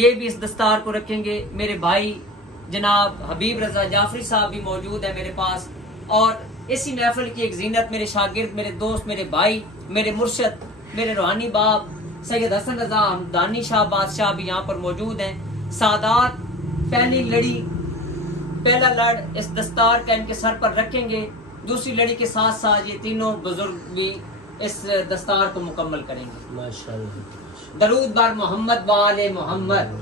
یہ بھی اس دستار کو رکھیں گے، میرے بھائی جناب حبیب رضا جعفری صاحب بھی موجود ہے میرے پاس، اور اسی محفل کی ایک زینت میرے شاگرد، میرے دوست، میرے بھائی، میرے مرشد، میرے روحانی باپ سید حسن رضا ہمدانی شاہ بادشاہ بھی یہاں پر موجود ہیں۔ سادات پہلی لڑی، پہلا لڑ اس دستار کا ان کے سر پر رکھیں گے، دوسری لڑی کے ساتھ ساتھ یہ تینوں بزرگ بھی اس دستار کو مکمل کریں گے۔ ماشاءاللہ۔ درود بر محمد وآل محمد۔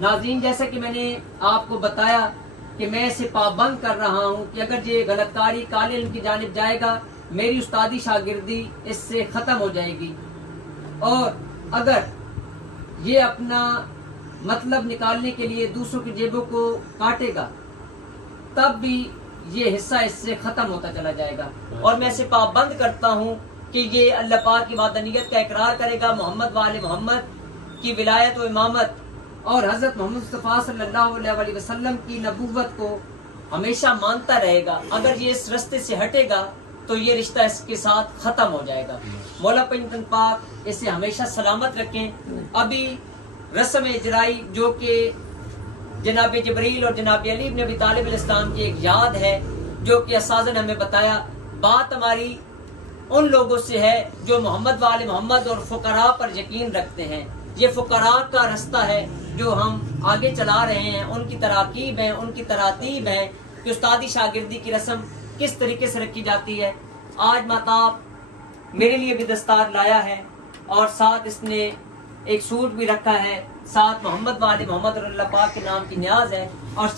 ناظرین، جیسا کہ میں نے آپ کو بتایا کہ میں اسے پابند کر رہا ہوں کہ اگر یہ غلط کاری کالے علم کی جانب جائے گا، میری استادی شاگردی اس سے ختم ہو جائے گی، اور اگر یہ اپنا مطلب نکالنے کے لیے دوسروں کی جیبوں کو کاٹے گا، تب بھی یہ حصہ اس سے ختم ہوتا چلا جائے گا۔ اور میں اسے پابند کرتا ہوں کہ یہ اللہ پاک کی وحدانیت کا اقرار کرے گا، محمد وآل محمد کی ولایت و امامت اور حضرت محمد مصطفیٰ صلی اللہ علیہ وسلم کی نبوت کو ہمیشہ مانتا رہے گا۔ اگر یہ اس رستے سے ہٹے گا تو یہ رشتہ اس کے ساتھ ختم ہو جائے گا۔ مولا پاک اسے ہمیشہ سلامت رکھیں۔ ابھی رسم اجرائی جو کہ جناب جبریل اور جناب علی ابن ابی طالب علیہ السلام کی ایک یاد ہے، جو کہ اساتذہ نے ہمیں بتایا، بات ہماری ان لوگوں سے ہے جو محمد وآل محمد اور فقراء پر یقین رکھتے ہیں۔ یہ فقراء کا رستہ ہے جو ہم آگے چلا رہے ہیں، ان کی تراکیب ہیں، ان کی تراتیب ہیں کہ استادی شاگردی کی رسم کس طریقے سے رکھی جاتی ہے۔ آج ماتاب میرے لیے بھی دستار لایا ہے، اور ساتھ اس نے ایک سوٹ بھی رکھا ہے ساتھ محمد والے محمد اور اللہ پاک کے نام کی نیاز ہے، اور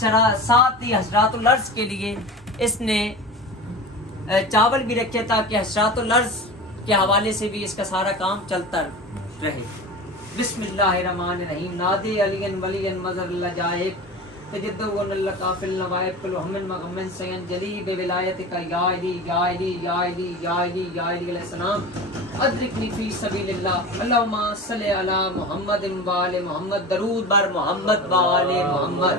ساتھ ہی حضرات الارض کے لیے اس نے چاول بھی رکھے تاکہ حضرات الارض کے حوالے سے بھی اس کا سارا کام چلتا رہے۔ بسم اللہ الرحمن الرحیم۔ نادی علی ولی مظہر اللہ جائب تجدون اللہ کافل نوائب کل ہمن مغمن سین جلی بے ولایت کا یا علی یا علی یا علی یا علی یا علی علیہ السلام ادرکنی فی سبیل اللہ۔ اللہم صلی علی محمد و آل محمد، درود بر محمد و آل محمد،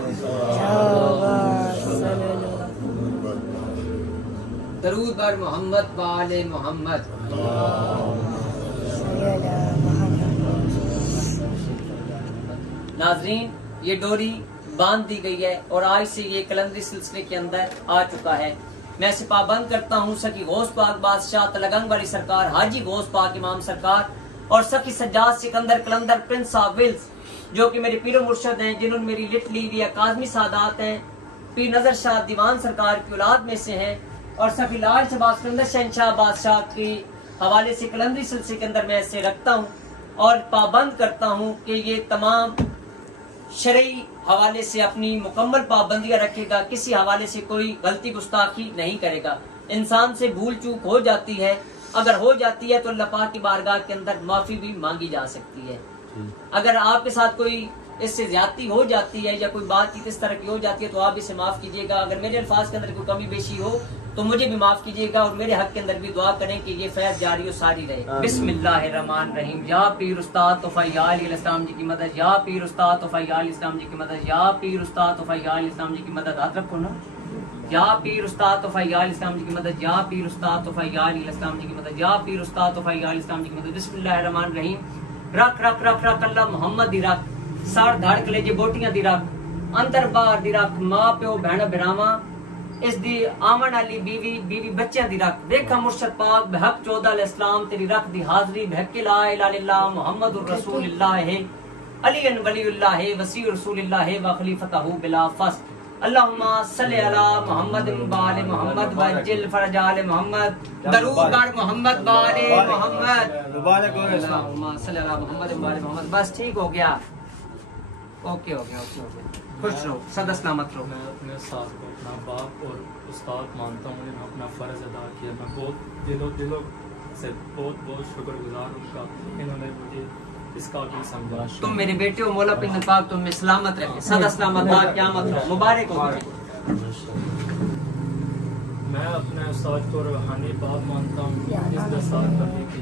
درود بر محمد و آل محمد۔ ناظرین، یہ ڈوری باندھ دی گئی ہے اور آج سے یہ کلندری سلسلے کے اندر آ چکا ہے۔ میں اسے پابند کرتا ہوں سخی غوث پاک بادشاہ تلگنگ والی سرکار حاجی غوث پاک امام سرکار اور سخی سجاد سکندر کلندر پرنس آف ویلز، جو کہ میرے پیر و مرشد ہیں، جنہوں نے میری لٹلی بھی اکاظمی سادات ہیں، پیر نظر شاہ دیوان سرکار کی اولاد میں سے ہیں، اور سخی لال شہباز کلندر شہنشاہ بادشاہ کے حوالے سے کلندری سلسلے کے اندر میں اسے رکھتا ہوں اور پابند کرتا ہوں کہ یہ تمام شرعی حوالے سے اپنی مکمل پابندیاں رکھے گا، کسی حوالے سے کوئی غلطی گستاخی نہیں کرے گا۔ انسان سے بھول چوک ہو جاتی ہے، اگر ہو جاتی ہے تو اللہ پاک کی بارگاہ کے اندر معافی بھی مانگی جا سکتی ہے۔ اگر آپ کے ساتھ کوئی اس سے زیادتی ہو جاتی ہے یا کوئی بات اس طرح کی ہو جاتی ہے تو آپ اسے معاف کیجیے گا۔ اگر میرے الفاظ کے اندر کوئی کمی بیشی ہو تو مجھے بھی معاف کیجیے گا، اور میرے حق کے اندر بھی دعا کریں کہ یہ فیض جاری و ساری رہے۔ بسم اللہ الرحمن الرحیم۔ یا پیر استاد طفیل علیہ السلام جی کی مدد، یا پیر استاد طفیل علیہ السلام جی کی مدد، یا پیر استاد طفیل علیہ السلام جی کی مدد۔ ہاتھ رکھو نا۔ یا پیر استاد طفیل علیہ السلام جی کی مدد، یا پیر استاد طفیل علیہ السلام جی کی مدد، یا پیر استاد طفیل علیہ السلام جی کی مدد۔ بسم اللہ الرحمن الرحیم۔ رکھ رکھ رکھ رکھ اللہ محمد دی رکھ، ساڑھ دھڑ کلیجے بوٹیاں دی رکھ، اندر باہر دی رکھ، ماں پیو بہن براواں اس دی آمن علی بیوی بچیاں دی رکھ، دیکھا مرشد پاک بحق 14 علیہ السلام تیری رکھ دی حاضری بحق لا الہ الا اللہ محمد الرسول اللہ ہے، علی ولی اللہ ہے، وسیع رسول اللہ ہے، وخلیفتہ بلا فصل۔ اللہم صلی علی محمد و آل محمد وجل فرج آل محمد، درود بر محمد و آل محمد، مبارک ہو اللہم صلی علی محمد و آل محمد۔ بس ٹھیک ہو گیا، اوکے ہو گیا، اوکے ہو گیا، خوش رہو، صدا سلامت رہو۔ میں اپنے ساتھ کو اپنا باپ اور استاد مانتا ہوں، انہوں نے اپنا فرض ادا کیا، میں بہت دلوں سے بہت شکر گزار ہوں کا، انہوں نے مجھے اس قابل سمجھا۔ تم میرے بیٹے ہو، مولا پنجل پاک تم میں سلامت رکھے، صدا سلامت رہو، قیامت رہو، مبارک ہو۔ میں اپنے استاد کو روحانی باپ مانتا ہوں، اس دستار کرنے کی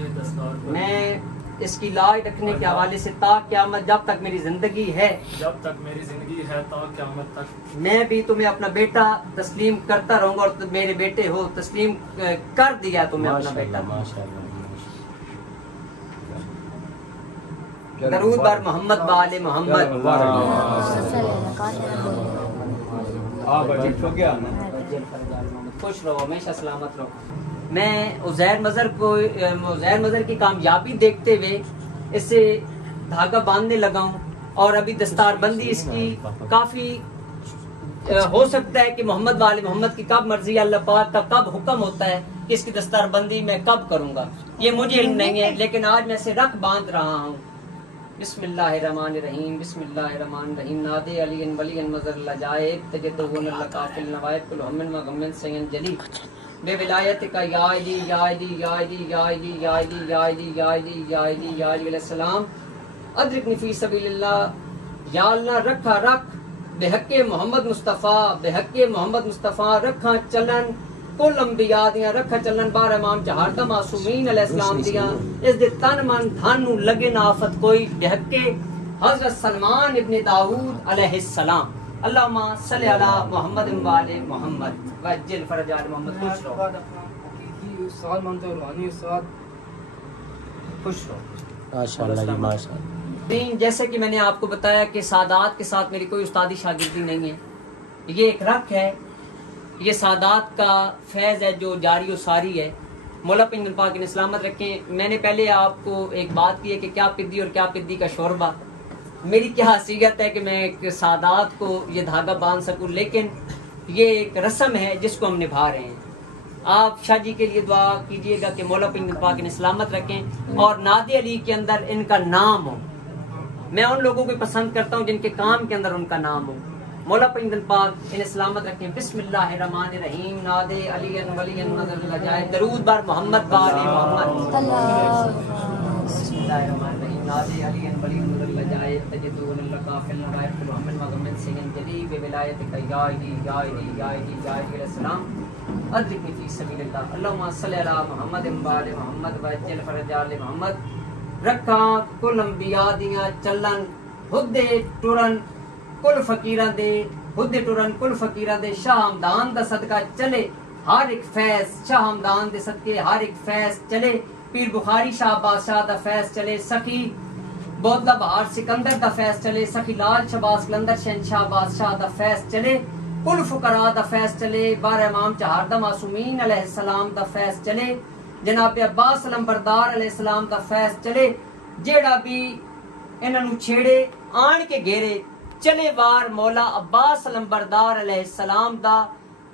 یہ دستار پر میں اس کی لاج رکھنے کے حوالے سے تا قیامت جب تک میری زندگی ہے، جب تک میری زندگی ہے تا قیامت تک میں بھی تمہیں اپنا بیٹا تسلیم کرتا رہوں گا، اور تم میرے بیٹے ہو، تسلیم کر دیا تمہیں اپنا بیٹا۔ درود بر محمد و آل محمد۔ خوش رہو، ہمیشہ سلامت رہو۔ میں عزیر مظہر کی کامیابی دیکھتے ہوئے اس سے دھاگا باندھنے لگا ہوں، اور ابھی دستار بندی اس کی کافی ہو سکتا ہے کہ محمد والے محمد کی کب مرضی، اللہ پاک کا کب حکم ہوتا ہے کہ اس کی دستار بندی میں کب کروں گا، یہ مجھے علم نہیں ہے، لیکن آج میں اسے رکھ باندھ رہا ہوں۔ بسم اللہ الرحمن الرحیم، بسم اللہ الرحمن الرحیم۔ نادے علی ولی مظہر اللہ جائب تجدون اللہ کافل نوائب کل ہمن مغمن سین جلی بے ولایت کا یا علی یا علی یا علی یا علی یا علی یا علی یا علی یا علی یا علی علیہ السلام ادرکنی فی سبیل اللہ۔ یا اللہ رکھا رکھ بحق محمد مصطفیٰ، بحق محمد مصطفیٰ رکھا چلن کل انبیاء دیاں، رکھا چلن بار امام چہاردہ معصومین علیہ السلام دیاں، اس دے تن من دھن نو لگے نہ آفت کوئی، بحق حضرت سلمان ابن داؤد علیہ السلام۔ اللہم صلی علی محمد و آل محمد وجل فرج آل محمد۔ خوش رہو، استاد مانتے ہو، روحانی استاد، خوش رہو۔ ماشاءاللہ جی ماشاءاللہ۔ جیسے کہ میں نے آپ کو بتایا کہ سادات کے ساتھ میری کوئی استادی شاگردی نہیں ہے، یہ ایک رکھ ہے، یہ سادات کا فیض ہے جو جاری و ساری ہے۔ مولا پنجل پاک نے سلامت رکھیں۔ میں نے پہلے آپ کو ایک بات کی ہے کہ کیا پدی اور کیا پدی کا شوربہ، میری کیا حیثیت ہے کہ میں ایک سادات کو یہ دھاگا باندھ سکوں، لیکن یہ ایک رسم ہے جس کو ہم نبھا رہے ہیں۔ آپ شاہ جی کے لیے دعا کیجئے گا کہ مولا پنجتن پاک انہیں سلامت رکھیں اور نادی علی کے اندر ان کا نام ہو. میں ان لوگوں کو پسند کرتا ہوں جن کے کام کے اندر ان کا نام ہو. مولا پنجتن پاک انہیں سلامت رکھیں. بسم اللہ الرحمن الرحیم. نادے علی ولی نظر لجائے. درود بر محمد بال محمد. بسم اللہ الرحمن الرحیم. نادے علی ولی نظر لجائے. تجدون اللقافل نوائف محمد مغمن سنگن جلیب ولایت کا یا علی یا علی یا علی یا علی علیہ السلام ادرکنی فی سبیل اللہ. اللہم صلی علی محمد بال محمد وجل فرج آل محمد. رکھاں کل انبیاء دیاں چلن ہدے ٹرن کل فقیراں دے ہدے ٹرن کل فقیراں دے. شاہ ہمدان دا صدقہ چلے ہر ایک فیض. شاہ ہمدان دے صدقے ہر ایک فیض چلے. پیر بخاری شاہ بادشاہ دا فیض چلے. سخی بودلہ بہار سکندر دا فیض چلے. سخی لال شہباز قلندر شہنشاہ بادشاہ دا فیض چلے. کل فقراء دا فیض چلے. بار امام چہاردہ معصومین علیہ السلام دا فیض چلے. جناب عباس علمبردار علیہ السلام دا فیض چلے. جیڑا بھی انہاں نو چھیڑے آن کے گھیرے چلے وار مولا عباس علمبردار علیہ السلام دا.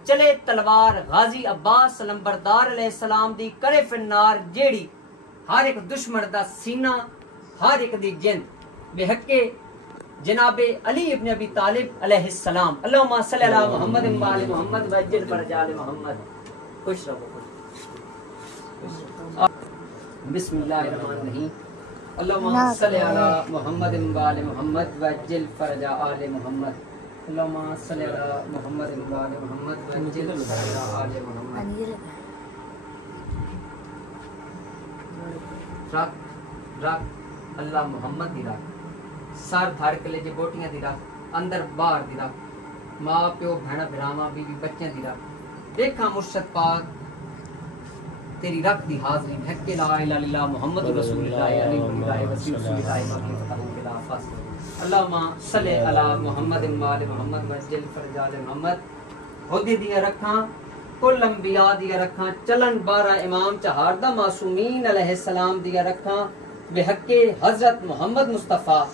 چلے تلوار غازی عباس علمبردار علیہ السلام دی. کرے فنار جیڑی ہر ایک دشمن دا سینہ ہر ایک دی جند بے حق جناب علی ابن ابی طالب علیہ السلام. اللہم صلی علی محمد وآل محمد وعجل فرج آل محمد. خوش رہو. بسم اللہ الرحمن الرحیم. اللہم صلی علی محمد وآل محمد وعجل فرج آل محمد. اللہم صلی علی محمد وآل محمد وعجل فرج آل محمد. رکھ رکھ اللہ محمد دی رکھ. سر دھڑ کلے جے بوٹیاں دی رکھ. اندر باہر دی رکھ. ماں پیو بھیڑا بھراواں بیوی بچیاں دی رکھ. دیکھا مرشد پاک تیری رکھ دی حاضری. حق لا الہ الا اللہ محمد رسول اللہ علیہ وآلہ وسلم. اللہم صلی علی محمد وآل محمد وعجل فرج آل محمد. ہدی دیا رکھاں کل انبیاء دیا رکھاں. چلن بارہ امام چہاردہ معصومین علیہ السلام دیا رکھاں. بے حق حضرت محمد مصطفیٰ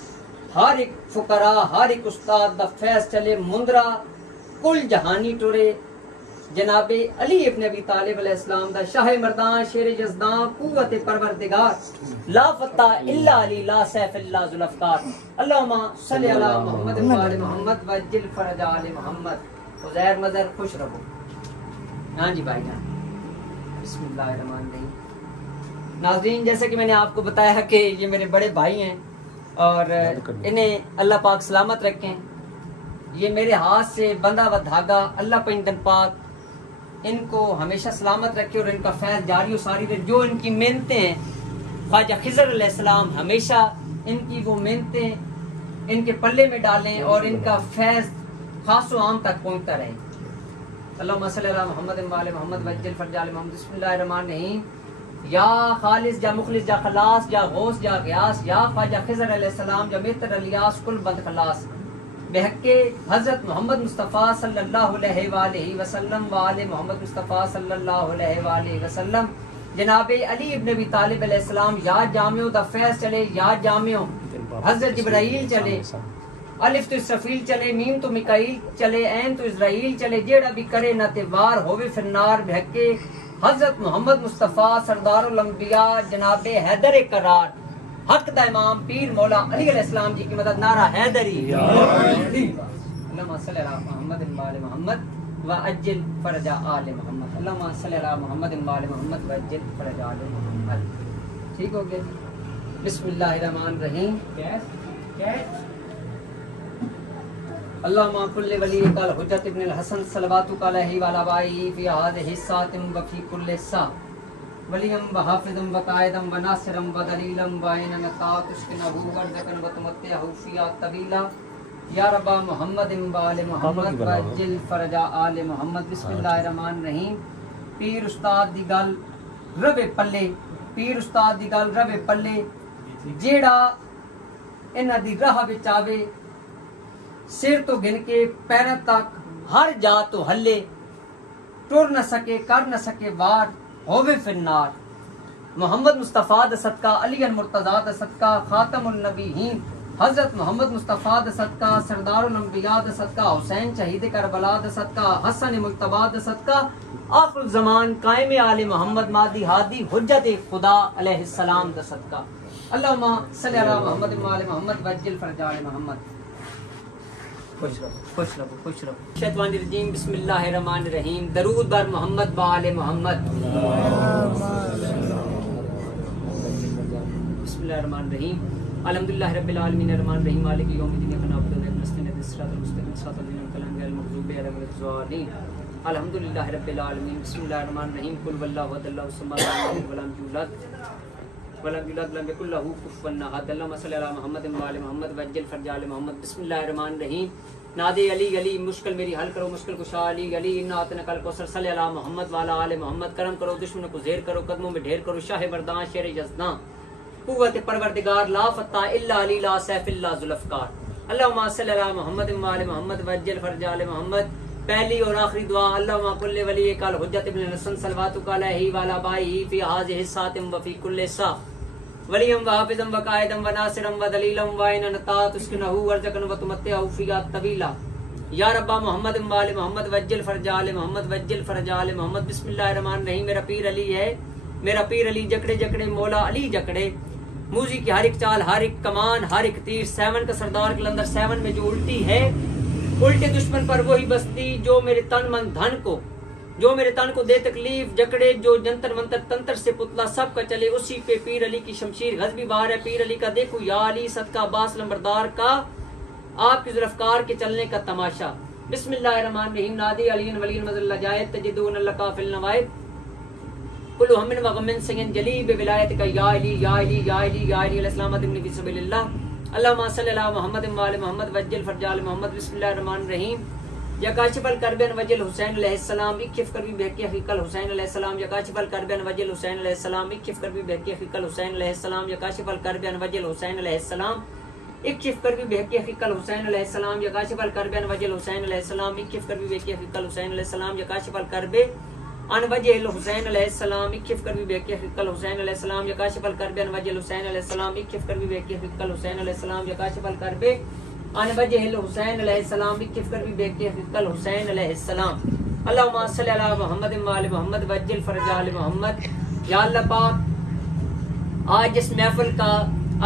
ہر ایک فقراء ہر ایک استاد دا فیض چلے. مندرہ کل جہانی ٹرے جناب علی ابن ابی طالب علیہ السلام دا. شاہ مردان شیر یزدان قوت پروردگار لا فتح الا علی لا سیف الا ذوالافکار. اللہم صلی علی محمد وآل محمد وعجل فرج آل محمد. عزیر مظہر خوش رہو. ہاں جی بھائی جان. بسم اللہ الرحمن الرحیم. ناظرین جیسے کہ میں نے آپ کو بتایا کہ یہ میرے بڑے بھائی ہیں اور انہیں اللہ پاک سلامت رکھیں. یہ میرے ہاتھ سے بندھا و دھاگا اللہ پنجتن پاک ان کو ہمیشہ سلامت رکھے اور ان کا فیض جاری و ساری رہے. جو ان کی محنتیں ہیں خواجہ خضر علیہ السلام ہمیشہ ان کی وہ محنتیں ان کے پلے میں ڈالیں اور ان کا فیض خاص و عام تک پہنچتا رہے. اللہم صلی علی محمد وآل محمد وعجل فرج آل محمد. بسم اللہ الرحمن الرحیم. یا خالص یا مخلص یا خلاص یا غوث یا غیاس یا خواجہ خضر علیہ السلام یا مہتر الیاس کل بند خلاص. بے حق حضرت محمد مصطفیٰ صلی اللہ علیہ وآلہ وسلم وآل محمد مصطفیٰ صلی اللہ علیہ وآلہ وسلم. جناب علی ابن ابی طالب علیہ السلام یا جامعہ دا فیض چلے. یا جامعہ حضرت جبرائیل چلے. الف تو اسرافیل چلے. میم تو میکائیل چلے. عین تو اسرائیل چلے. جیڑا بھی کرے نہ تیوار ہووے فنار. بے حق حضرت محمد مصطفیٰ سردار الانبیاء جناب حیدر قرار حق دا امام پیر مولا علی علیہ السلام جی کی مدد. نعرہ حیدری. اللہم صلی علی محمد وآل محمد وعجل فرج آل محمد. اللہم صلی علی محمد وآل محمد وعجل فرج آل محمد. ٹھیک ہو گیا. بسم اللہ الرحمن الرحیم. اللہم کل ولی کال حجت ابن الحسن صلواتک علیہ وعلی آبائہ فی هذه الساعة وفی کل ساعة. ولیم و حافظم و قائدم و ناصرم و دلیلم و عین مطاعت اسکنہو ورزقن و تمتعہو فیات طویلا. یا رب محمد و آل محمد و عجل فرج آل محمد. بسم اللہ الرحمن الرحیم. پیر استاد دی گل رب پلے. پیر استاد دی گل رب پلے. جیڑا انہاں دی راہ وچ آوے سر تو گن کے پیروں تک ہر جا تو ہلے. ٹر نہ سکے کر نہ سکے وار ہووے فنار. محمد مصطفیٰ دا صدقہ علی المرتضیٰ دا صدقہ خاتم النبیین حضرت محمد مصطفیٰ دا صدقہ، سردار الانبیاء دا صدقہ، حسین شہید کربلا دا صدقہ، حسن مجتبی دا صدقہ، آخر الزمان قائم آل محمد مہدی ہادی حجت خدا علیہ السلام دا صدقہ، اللہم صلی علی محمد و آل محمد وعجل فرج آل محمد. خوش رہو خوش رہو خوش رہو. شیطان الرجیم. بسم اللہ الرحمن الرحیم. درود بر محمد و آل محمد. بسم اللہ الرحمن الرحیم. الحمدللہ رب العالمین الرحمن الرحیم مالک یوم الدین ایاک نعبد و ایاک نستعین اهدنا الصراط المستقیم صراط الذین انعمت علیہم غیر المغضوب علیہم ولا الضالین. الحمدللہ رب العالمین. بسم اللہ الرحمن الرحیم. قل واللہ احد اللہ الصمد لم یلد ولم یولد ولم یولد ولم یکن له کفوا احد. اللہم صل علی محمد و آل محمد وعجل فرج آل محمد. بسم اللہ الرحمن الرحیم. نادے علی علی مشکل میری حل کرو مشکل کشا علی علی انا اعطیناک الکوثر. صلی علی محمد و علی آل محمد. کرم کرو دشمنوں کو زیر کرو قدموں میں ڈھیر کرو. شاہ بردان شیر یزداں قوت پروردگار لا فتح الا علی لا سیف الا ذوالفقار. اللہم صلی علی محمد و آل محمد وعجل فرج آل محمد. پہلی اور آخری دعا. اللہم کل ولی کال حجت ابن الحسن صلواتک علیہ وعلی آبائہ فی ہذہ الساعۃ وفی کل ساعۃ ولیم و حافظا و قائدا و ناصرا و دلیلا و عینا تسکنہ ورزقا و تمتعہ فیہا طویلا. یا رب محمد و آل محمد وعجل فرج آل محمد وعجل فرج آل محمد. بسم اللہ الرحمن الرحیم. میرا پیر علی ہے میرا پیر علی جکڑے جکڑے مولا علی جکڑے. موزی کی ہر ایک چال ہر ایک کمان ہر ایک تیر 7 کا سردار کلندر 7 میں جو الٹی ہے الٹے دشمن پر وہی بستی جو میرے تن من دھن کو جو میرے تن کو دے تکلیف جکڑے جو جنتر منتر تنتر سے پتلا سب کا چلے اسی پہ پیر علی کی شمشیر غضبی بار ہے. پیر علی کا دیکھو یا علی صدقہ عباس لمبردار کا آپ کی ذوالفقار کے چلنے کا تماشا. بسم اللہ الرحمن الرحیم. نادی علی ولی مذل جائد تجدون اللہ فی النوائب کلو ہم و غم سین جلی بولایت کا یا علی یا علی یا علی یا علی علیہ السلام فی سبیل اللہ. اللہم صلی علی محمد و آل محمد وعجل فرج آل محمد. بسم اللہ الرحمن الرحیم. یا کاشف الکرب وجل حسین علیہ السلام اکشف کربی بحقی حقیقل حسین علیہ السلام. یا کاشف الکرب وجل حسین علیہ السلام اکشف کربی بحقی حقیقل حسین علیہ السلام. یا کاشف الکرب وجل حسین علیہ السلام اکشف کربی بحقی حقیقل حسین علیہ السلام. یا کاشف الکرب وجل حسین علیہ السلام اکشف کربی بحقی حقیقل حسین علیہ السلام. یا کاشف الکرب ان وجہ الحسین علیہ السلام اکشف کربی بحقی حقیقل حسین علیہ السلام. یا کاشف الکرب ان وجہ الحسین علیہ السلام اکشف کربی بحقی حقیقل حسین علیہ السلام. یا کاشف الکرب ان وجہ الحسین علیہ السلام اکشف کربی بحقی حقیقل حسین علیہ السلام. اللہم صلی علی محمد و آل محمد وعجل فرج آل محمد. یا اللہ پاک آج اس محفل کا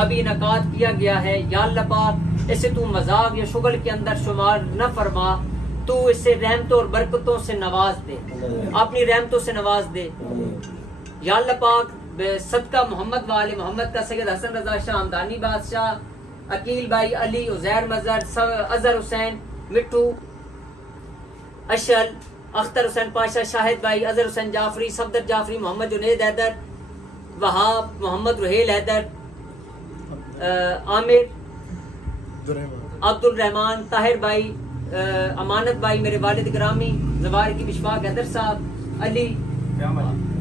ابھی انعقاد کیا گیا ہے یا اللہ پاک اسے تو مذاق یا شغل کے اندر شمار نہ فرما. تو اسے رحمتوں اور برکتوں سے نواز دے اپنی رحمتوں سے نواز دے یا اللہ پاک. صدقہ محمد و آل محمد کا سید حسن رضا شاہ ہمدانی بادشاہ عقیل بھائی علی عزیر مظہر اظہر حسین مٹھو اشل اختر حسین پاشا شاہد بھائی اظہر حسین جعفری صفدر جعفری محمد جنید حیدر وہاب محمد رحیل حیدر عامر عبد الرحمان طاہر بھائی امانت بھائی میرے والد گرامی زوار کی مشفاق حیدر صاحب علی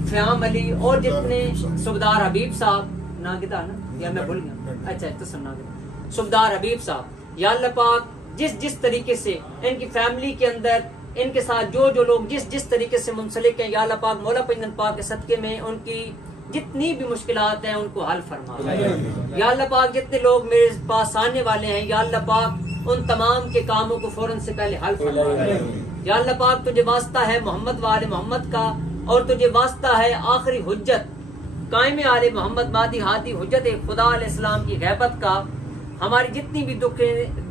فیام علی اور جتنے صوبدار حبیب صاحب ناگتا نا یا میں بھول گیا اچھا تو سننا صوبدار حبیب صاحب یا اللہ پاک جس طریقے سے ان کی فیملی کے اندر ان کے ساتھ جو لوگ جس طریقے سے منسلک ہیں یا اللہ پاک مولا پنجن پاک کے صدقے میں ان کی جتنی بھی مشکلات ہیں ان کو حل فرما یا اللہ پاک. جتنے لوگ میرے پاس آنے والے ہیں یا اللہ پاک ان تمام کے کاموں کو فوراً سے پہلے حل فرما یا اللہ پاک. تجھے واسطہ ہے محمد و آل محمد کا اور تجھے واسطہ ہے آخری حجت قائم آل محمد مہدی ہادی حجت خدا علیہ السلام کی غیبت کا. ہماری جتنی بھی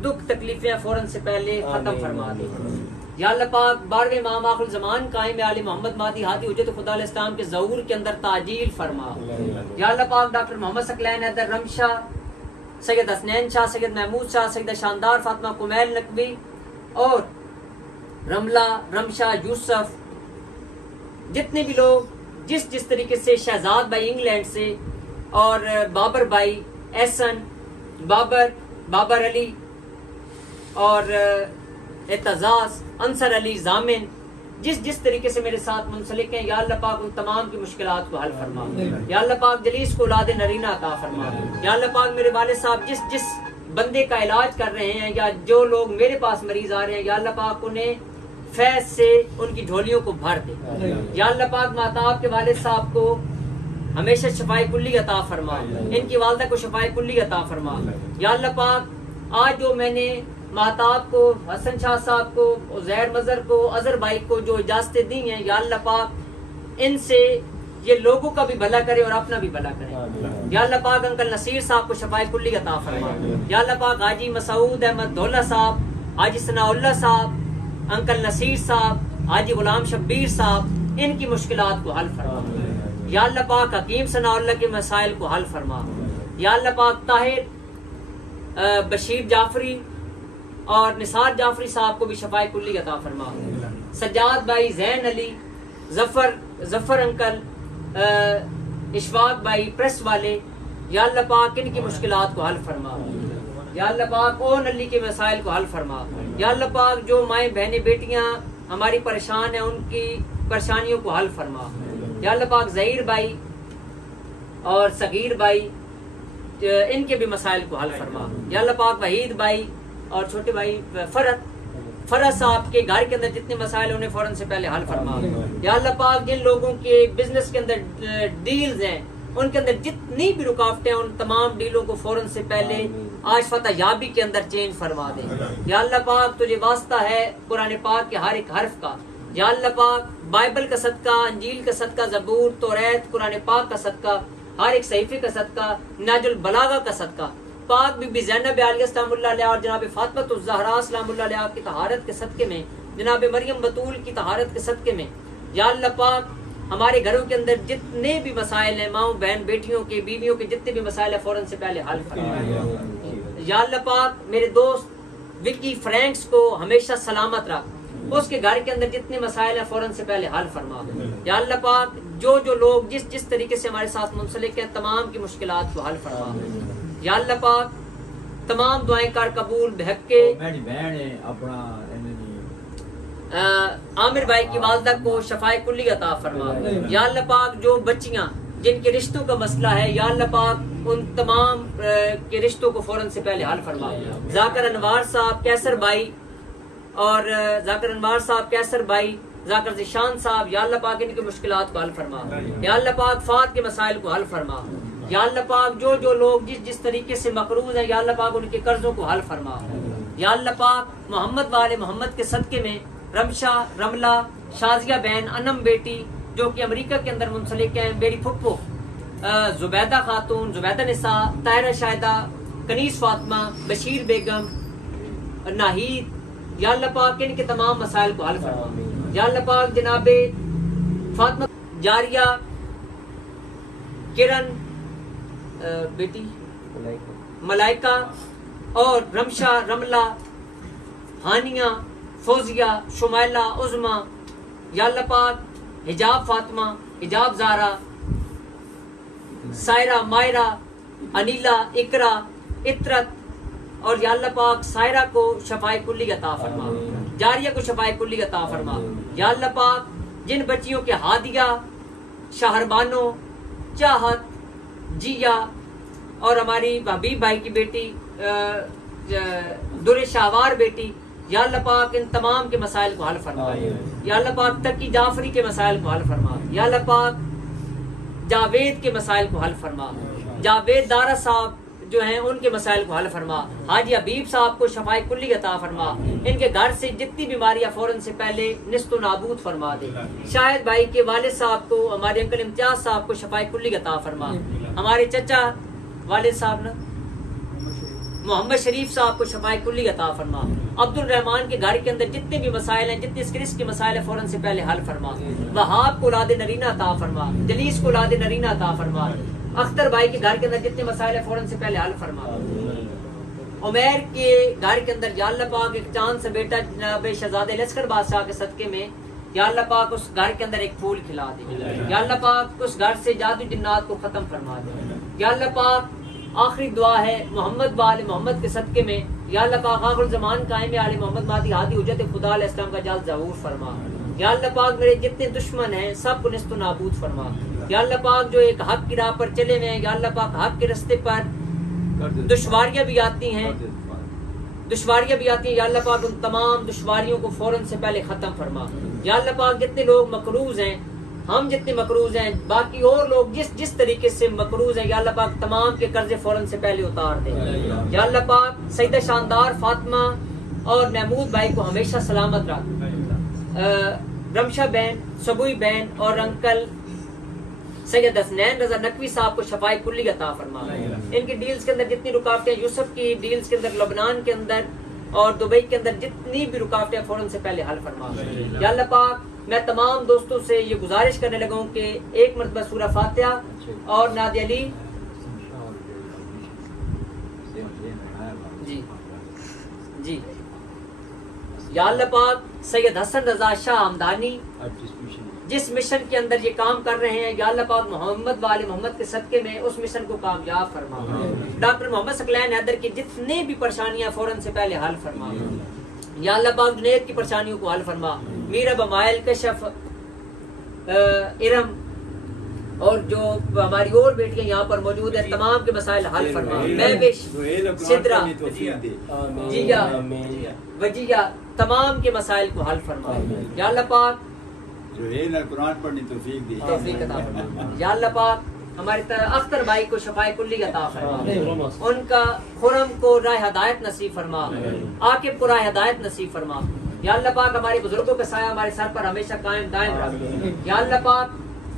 دکھ تکلیفیں فوراً سے پہلے ختم فرما دے یا اللہ پاک. 12ویں امام آخر الزمان قائم آل محمد مہدی ہادی حجت خدا علیہ السلام کے ظہور کے اندر تعجیل فرما یا اللہ پاک. ڈاکٹر محمد ثقلین حیدر رمشا سید حسنین شاہ سید محمود شاہ سید شاندار فاطمہ کمیل نقوی اور رملہ رمشا یوسف جتنے بھی لوگ جس طریقے سے شہزاد بھائی انگلینڈ سے اور بابر بھائی احسن بابر علی اور اعتزاز انصر علی ضامن جس طریقے سے میرے ساتھ منسلک ہیں یا اللہ پاک ان تمام کی مشکلات کو حل فرما یا اللہ پاک. جلیس کو اولاد نرینہ عطا فرما یا اللہ پاک. میرے والد صاحب جس بندے کا علاج کر رہے ہیں یا جو لوگ میرے پاس مریض آ رہے ہیں یا اللہ پاک انہیں فیض سے ان کی جھولیوں کو بھر دے یا اللہ پاک. ماتاب کے والد صاحب کو ہمیشہ شفائے کلی عطا فرما، ان کی والدہ کو شفائے کلی عطا فرما۔ یا اللہ پاک آج جو میں نے مہتاب کو، حسن شاہ صاحب کو، عزیر مظہر کو، اظہر بھائی کو جو اجازتیں دی ہیں، یا اللہ پاک ان سے یہ لوگوں کا بھی بھلا کرے اور اپنا بھی بھلا کرے۔ یا اللہ پاک انکل نصیر صاحب کو شفائے کلی عطا فرما۔ یا اللہ پاک حاجی مسعود احمد دولہ صاحب، حاجی ثناء اللہ صاحب، انکل نصیر صاحب، حاجی غلام شبیر صاحب، ان کی مشکلات کو حل فرما۔ یا اللہ پاک حکیم ثناء اللہ کے مسائل کو حل فرما۔ یا اللہ پاک طاہر بشیر جعفری اور نثار جعفری صاحب کو بھی شفائے کلی عطا فرما۔ سجاد بھائی، زین علی، ظفر انکل، اشفاق بھائی پریس والے، یا اللہ پاک ان کی مشکلات کو حل فرما۔ یا اللہ پاک اون علی کے مسائل کو حل فرما۔ یا اللہ پاک جو مائیں بہنیں بیٹیاں ہماری پریشان ہیں ان کی پریشانیوں کو حل فرما۔ یا اللہ پاک ظہیر بھائی اور صغیر بھائی ان کے بھی مسائل کو حل فرما۔ یا اللہ پاک وحید بھائی اور چھوٹے بھائی فرد صاحب کے گھر کے اندر جتنے مسائل انہیں فوراً سے پہلے حل فرما۔ یا اللہ پاک جن لوگوں کے بزنس کے اندر ڈیلز ہیں ان کے اندر جتنی بھی رکاوٹیں ان تمام ڈیلوں کو فوراً سے پہلے آج فتح یابی کے اندر چینج فرما دے۔ یا اللہ پاک تجھے واسطہ ہے قرآن پاک کے ہر ایک حرف کا، یا اللہ پاک بائبل کا صدقہ، انجیل کا صدقہ، زبور، توریت، قرآن پاک کا صدقہ، ہر ایک صحیفے کا صدقہ، نہج البلاغہ کا صدقہ، پاک بی بی زینب عالیہ السلام اللہ علیہ اور جناب فاطمہ الزہراء السلام اللہ علیہ کی طہارت کے صدقے میں، جناب مریم بطول کی طہارت کے صدقے میں، یا اللہ پاک ہمارے گھروں کے اندر جتنے بھی مسائل ہیں، ماؤں بہن بیٹیوں کے، بیویوں کے جتنے بھی مسائل ہیں فوراً سے پہلے حل فرما۔ یا اللہ پاک میرے دوست وکی فرینکس کو ہمیشہ سلامت رکھ، اس کے گھر کے اندر جتنے مسائل ہیں فوراً سے پہلے حل فرما۔ یا اللہ پاک جو لوگ جس طریقے سے ہمارے ساتھ منسلک ہیں تمام کی مشکلات کو حل فرما۔ یا اللہ پاک تمام دعائیں کر قبول بحق کے عامر بھائی کی والدہ کو شفائے کلی عطا فرما۔ یا اللہ پاک جو بچیاں جن کے رشتوں کا مسئلہ ہے، یا اللہ پاک ان تمام کے رشتوں کو فوراً سے پہلے حل فرما۔ ذاکر انوار صاحب، کیسر بھائی اور ذاکر انوار صاحب، کیسر بھائی، ذاکر ذیشان صاحب، یا اللہ پاک ان کی مشکلات کو حل فرما۔ یا اللہ پاک فات کے مسائل کو حل فرما۔ یا اللہ پاک جو لوگ جس طریقے سے مقروض ہیں، یا اللہ پاک ان کے قرضوں کو حل فرما۔ یا اللہ پاک محمد والے محمد کے صدقے میں رمشا، رملہ، شازیہ بہن، انم بیٹی جو کہ امریکہ کے اندر منسلک ہیں، میری پھپھو زبیدہ خاتون، زبیدہ نساء، طاہرہ شاہدہ، کنیز فاطمہ، بشیر بیگم، ناہید، یا اللہ پاک ان کے تمام مسائل کو حل فرما۔ یا اللہ پاک جناب فاطمہ جاریہ، کرن بیٹی ملائکہ اور رمشا، رملہ، ہانیہ، فوزیہ، شمائلہ، عظمہ، یا اللہ پاک حجاب فاطمہ، حجاب زہرا، سائرہ، مائرہ، انیلہ، اقرا، اطرت، اور یا اللہ پاک سائرہ کو شفائے کلی عطا فرما، جاریہ کو شفائے کلی عطا فرما۔ یا اللہ پاک جن بچیوں کے ہادیہ، شہربانو، چاہت، جیا اور ہماری حبیب بھائی کی بیٹی در شاہوار بیٹی، یا اللہ پاک ان تمام کے مسائل کو حل فرما۔ یا اللہ پاک تقی جعفری کے مسائل کو حل فرما۔ یا اللہ پاک جاوید کے مسائل کو حل فرما۔ جاوید دارہ صاحب جو ہیں ان کے مسائل کو حل فرما۔ حاجی حبیب صاحب کو شفائے کلی عطا فرما، ان کے گھر سے جتنی بیماریاں فوراً سے پہلے نست و نابود فرما دے۔ شاہد بھائی کے والد صاحب کو، ہمارے انکل امتیاز صاحب کو شفائے کلی عطا فرما۔ ہمارے چچا والد صاحب نا محمد شریف صاحب کو شفائے کلی عطا فرما۔ عبد الرحمان کے گھر کے اندر جتنے بھی مسائل ہیں، جتنے اسکرس کے مسائل ہیں فوراً سے پہلے حل فرما۔ وہاب کو اولاد نرینہ عطا فرما، جلیس کو اولاد نرینہ عطا فرما۔ اختر بھائی کے گھر کے اندر جتنے مسائل ہیں فوراً سے پہلے حل فرما۔ عمیر کے گھر کے اندر یا اللہ پاک ایک چاند سے بیٹا جناب شہزادہ لشکر بادشاہ کے صدقے میں یا اللہ پاک اس گھر کے اندر ایک پھول کھلا دے۔ یا اللہ پاک اس گھر سے جادو جنات کو ختم فرما دے۔ یا اللہ پاک آخری دعا ہے محمد و آل محمد کے صدقے میں، یا اللہ پاک آخر الزمان قائم آل محمد مہدی ہادی حجت خدا علیہ السلام کا جلد ظہور فرما۔ یا اللہ پاک میرے جتنے دشمن ہیں سب کو نست و نابود فرما۔ یا اللہ پاک جو ایک حق کی راہ پر چلے ہوئے ہیں، یا اللہ پاک حق کے رستے پر دشواریاں بھی آتی ہیں، یا اللہ پاک ان تمام دشواریوں کو فوراً سے پہلے ختم فرما۔ یا اللہ پاک جتنے لوگ مقروض ہیں ہم جتنے مقروض ہیں، باقی اور لوگ جس طریقے سے مقروض ہیں، یا اللہ پاک تمام کے قرضے فوراً سے پہلے اتار دے. یا اللہ پاک سیدہ شاندار فاطمہ اور محمود بھائی کو ہمیشہ سلامت رکھ. رمشا بہن، سبوئی بہن اور انکل سید حسنین رضا نقوی صاحب کو شفاء کلی عطا فرما. ان کی ڈیلز کے اندر جتنی رکاوٹیں، یوسف کی ڈیلز کے اندر، لبنان کے اندر اور دبئی کے اندر جتنی بھی رکاوٹیں فوراً سے پہلے حل فرما. یا اللہ پاک میں تمام دوستوں سے یہ گزارش کرنے لگا ہوں کہ ایک مرتبہ سورہ فاتحہ اور نادی علی جی جی یا اللہ پاک سید حسن رضا شاہ ہمدانی جس مشن کے اندر یہ کام کر رہے ہیں، یا اللہ پاک محمد وآل محمد کے صدقے میں اس مشن کو کامیاب فرما. ڈاکٹر محمد ثقلین حیدر کی جتنی بھی پریشانیاں فوراً سے پہلے حل فرما. یا اللہ پاک جنید کی پریشانیوں کو حل فرما. میرا بمائل کشف ارم اور جو ہماری اور بیٹیاں یہاں پر موجود ہیں، تمام کے مسائل حل فرما. مہوش، سدرا، جیا، وجیہ، تمام کے مسائل کو حل فرما. یا اللہ پاک قرآن پڑھنی توفیق عطا فرما. یا اللہ پاک ہمارے اختر بھائی کو شفاء کلی عطا فرما. ان کا خرم کو راہ ہدایت نصیب فرما، عاقب کو راہ ہدایت نصیب فرما. یا اللہ پاک ہمارے بزرگوں کا سایہ ہمارے سر پر ہمیشہ قائم دائم رکھ. یا اللہ پاک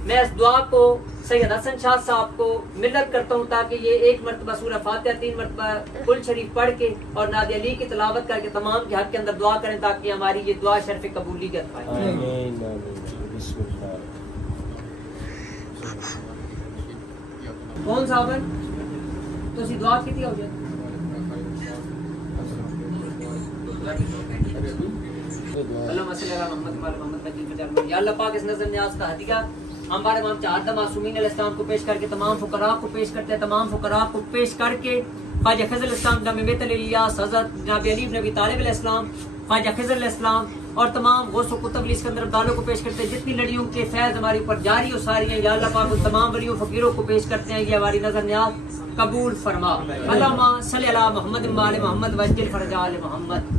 میں اس دعا کو سید حسن شاہ صاحب کو ملت کرتا ہوں تاکہ یہ ایک مرتبہ سورہ فاتحہ 3 مرتبہ کل شریف پڑھ کے اور نادی علی کی تلاوت کر کے تمام کے حق کے اندر دعا کریں تاکہ ہماری یہ دعا شرف قبولیت پائے. کون صاحب تو اسی دعا کی ہو جائے. اللہم صلی علی محمد. یا اللہ پاک اس نظر نیاز کا ہدیہ ہمارے امام چہاردہ معصومین علیہ السلام کو پیش کر کے تمام فقراء کو پیش کرتے ہیں. تمام فقراء کو پیش کر کے خواجہ خضر علیہ السلام، جناب بیت الیاس حضرت جناب علی بن ابی طالب علیہ السلام، خواجہ خضر علیہ السلام اور تمام غوث و کتب علی اسکندر عبدالوں کو پیش کرتے ہیں. جتنی لڑیوں کے فیض ہمارے اوپر جاری و ساری ہیں، یا اللہ پاک ان تمام ولیوں فقیروں کو پیش کرتے ہیں. یہ ہماری نظر نیاز قبول فرما. اللہم صلی علی محمد وآل محمد وعجل فرج آل محمد.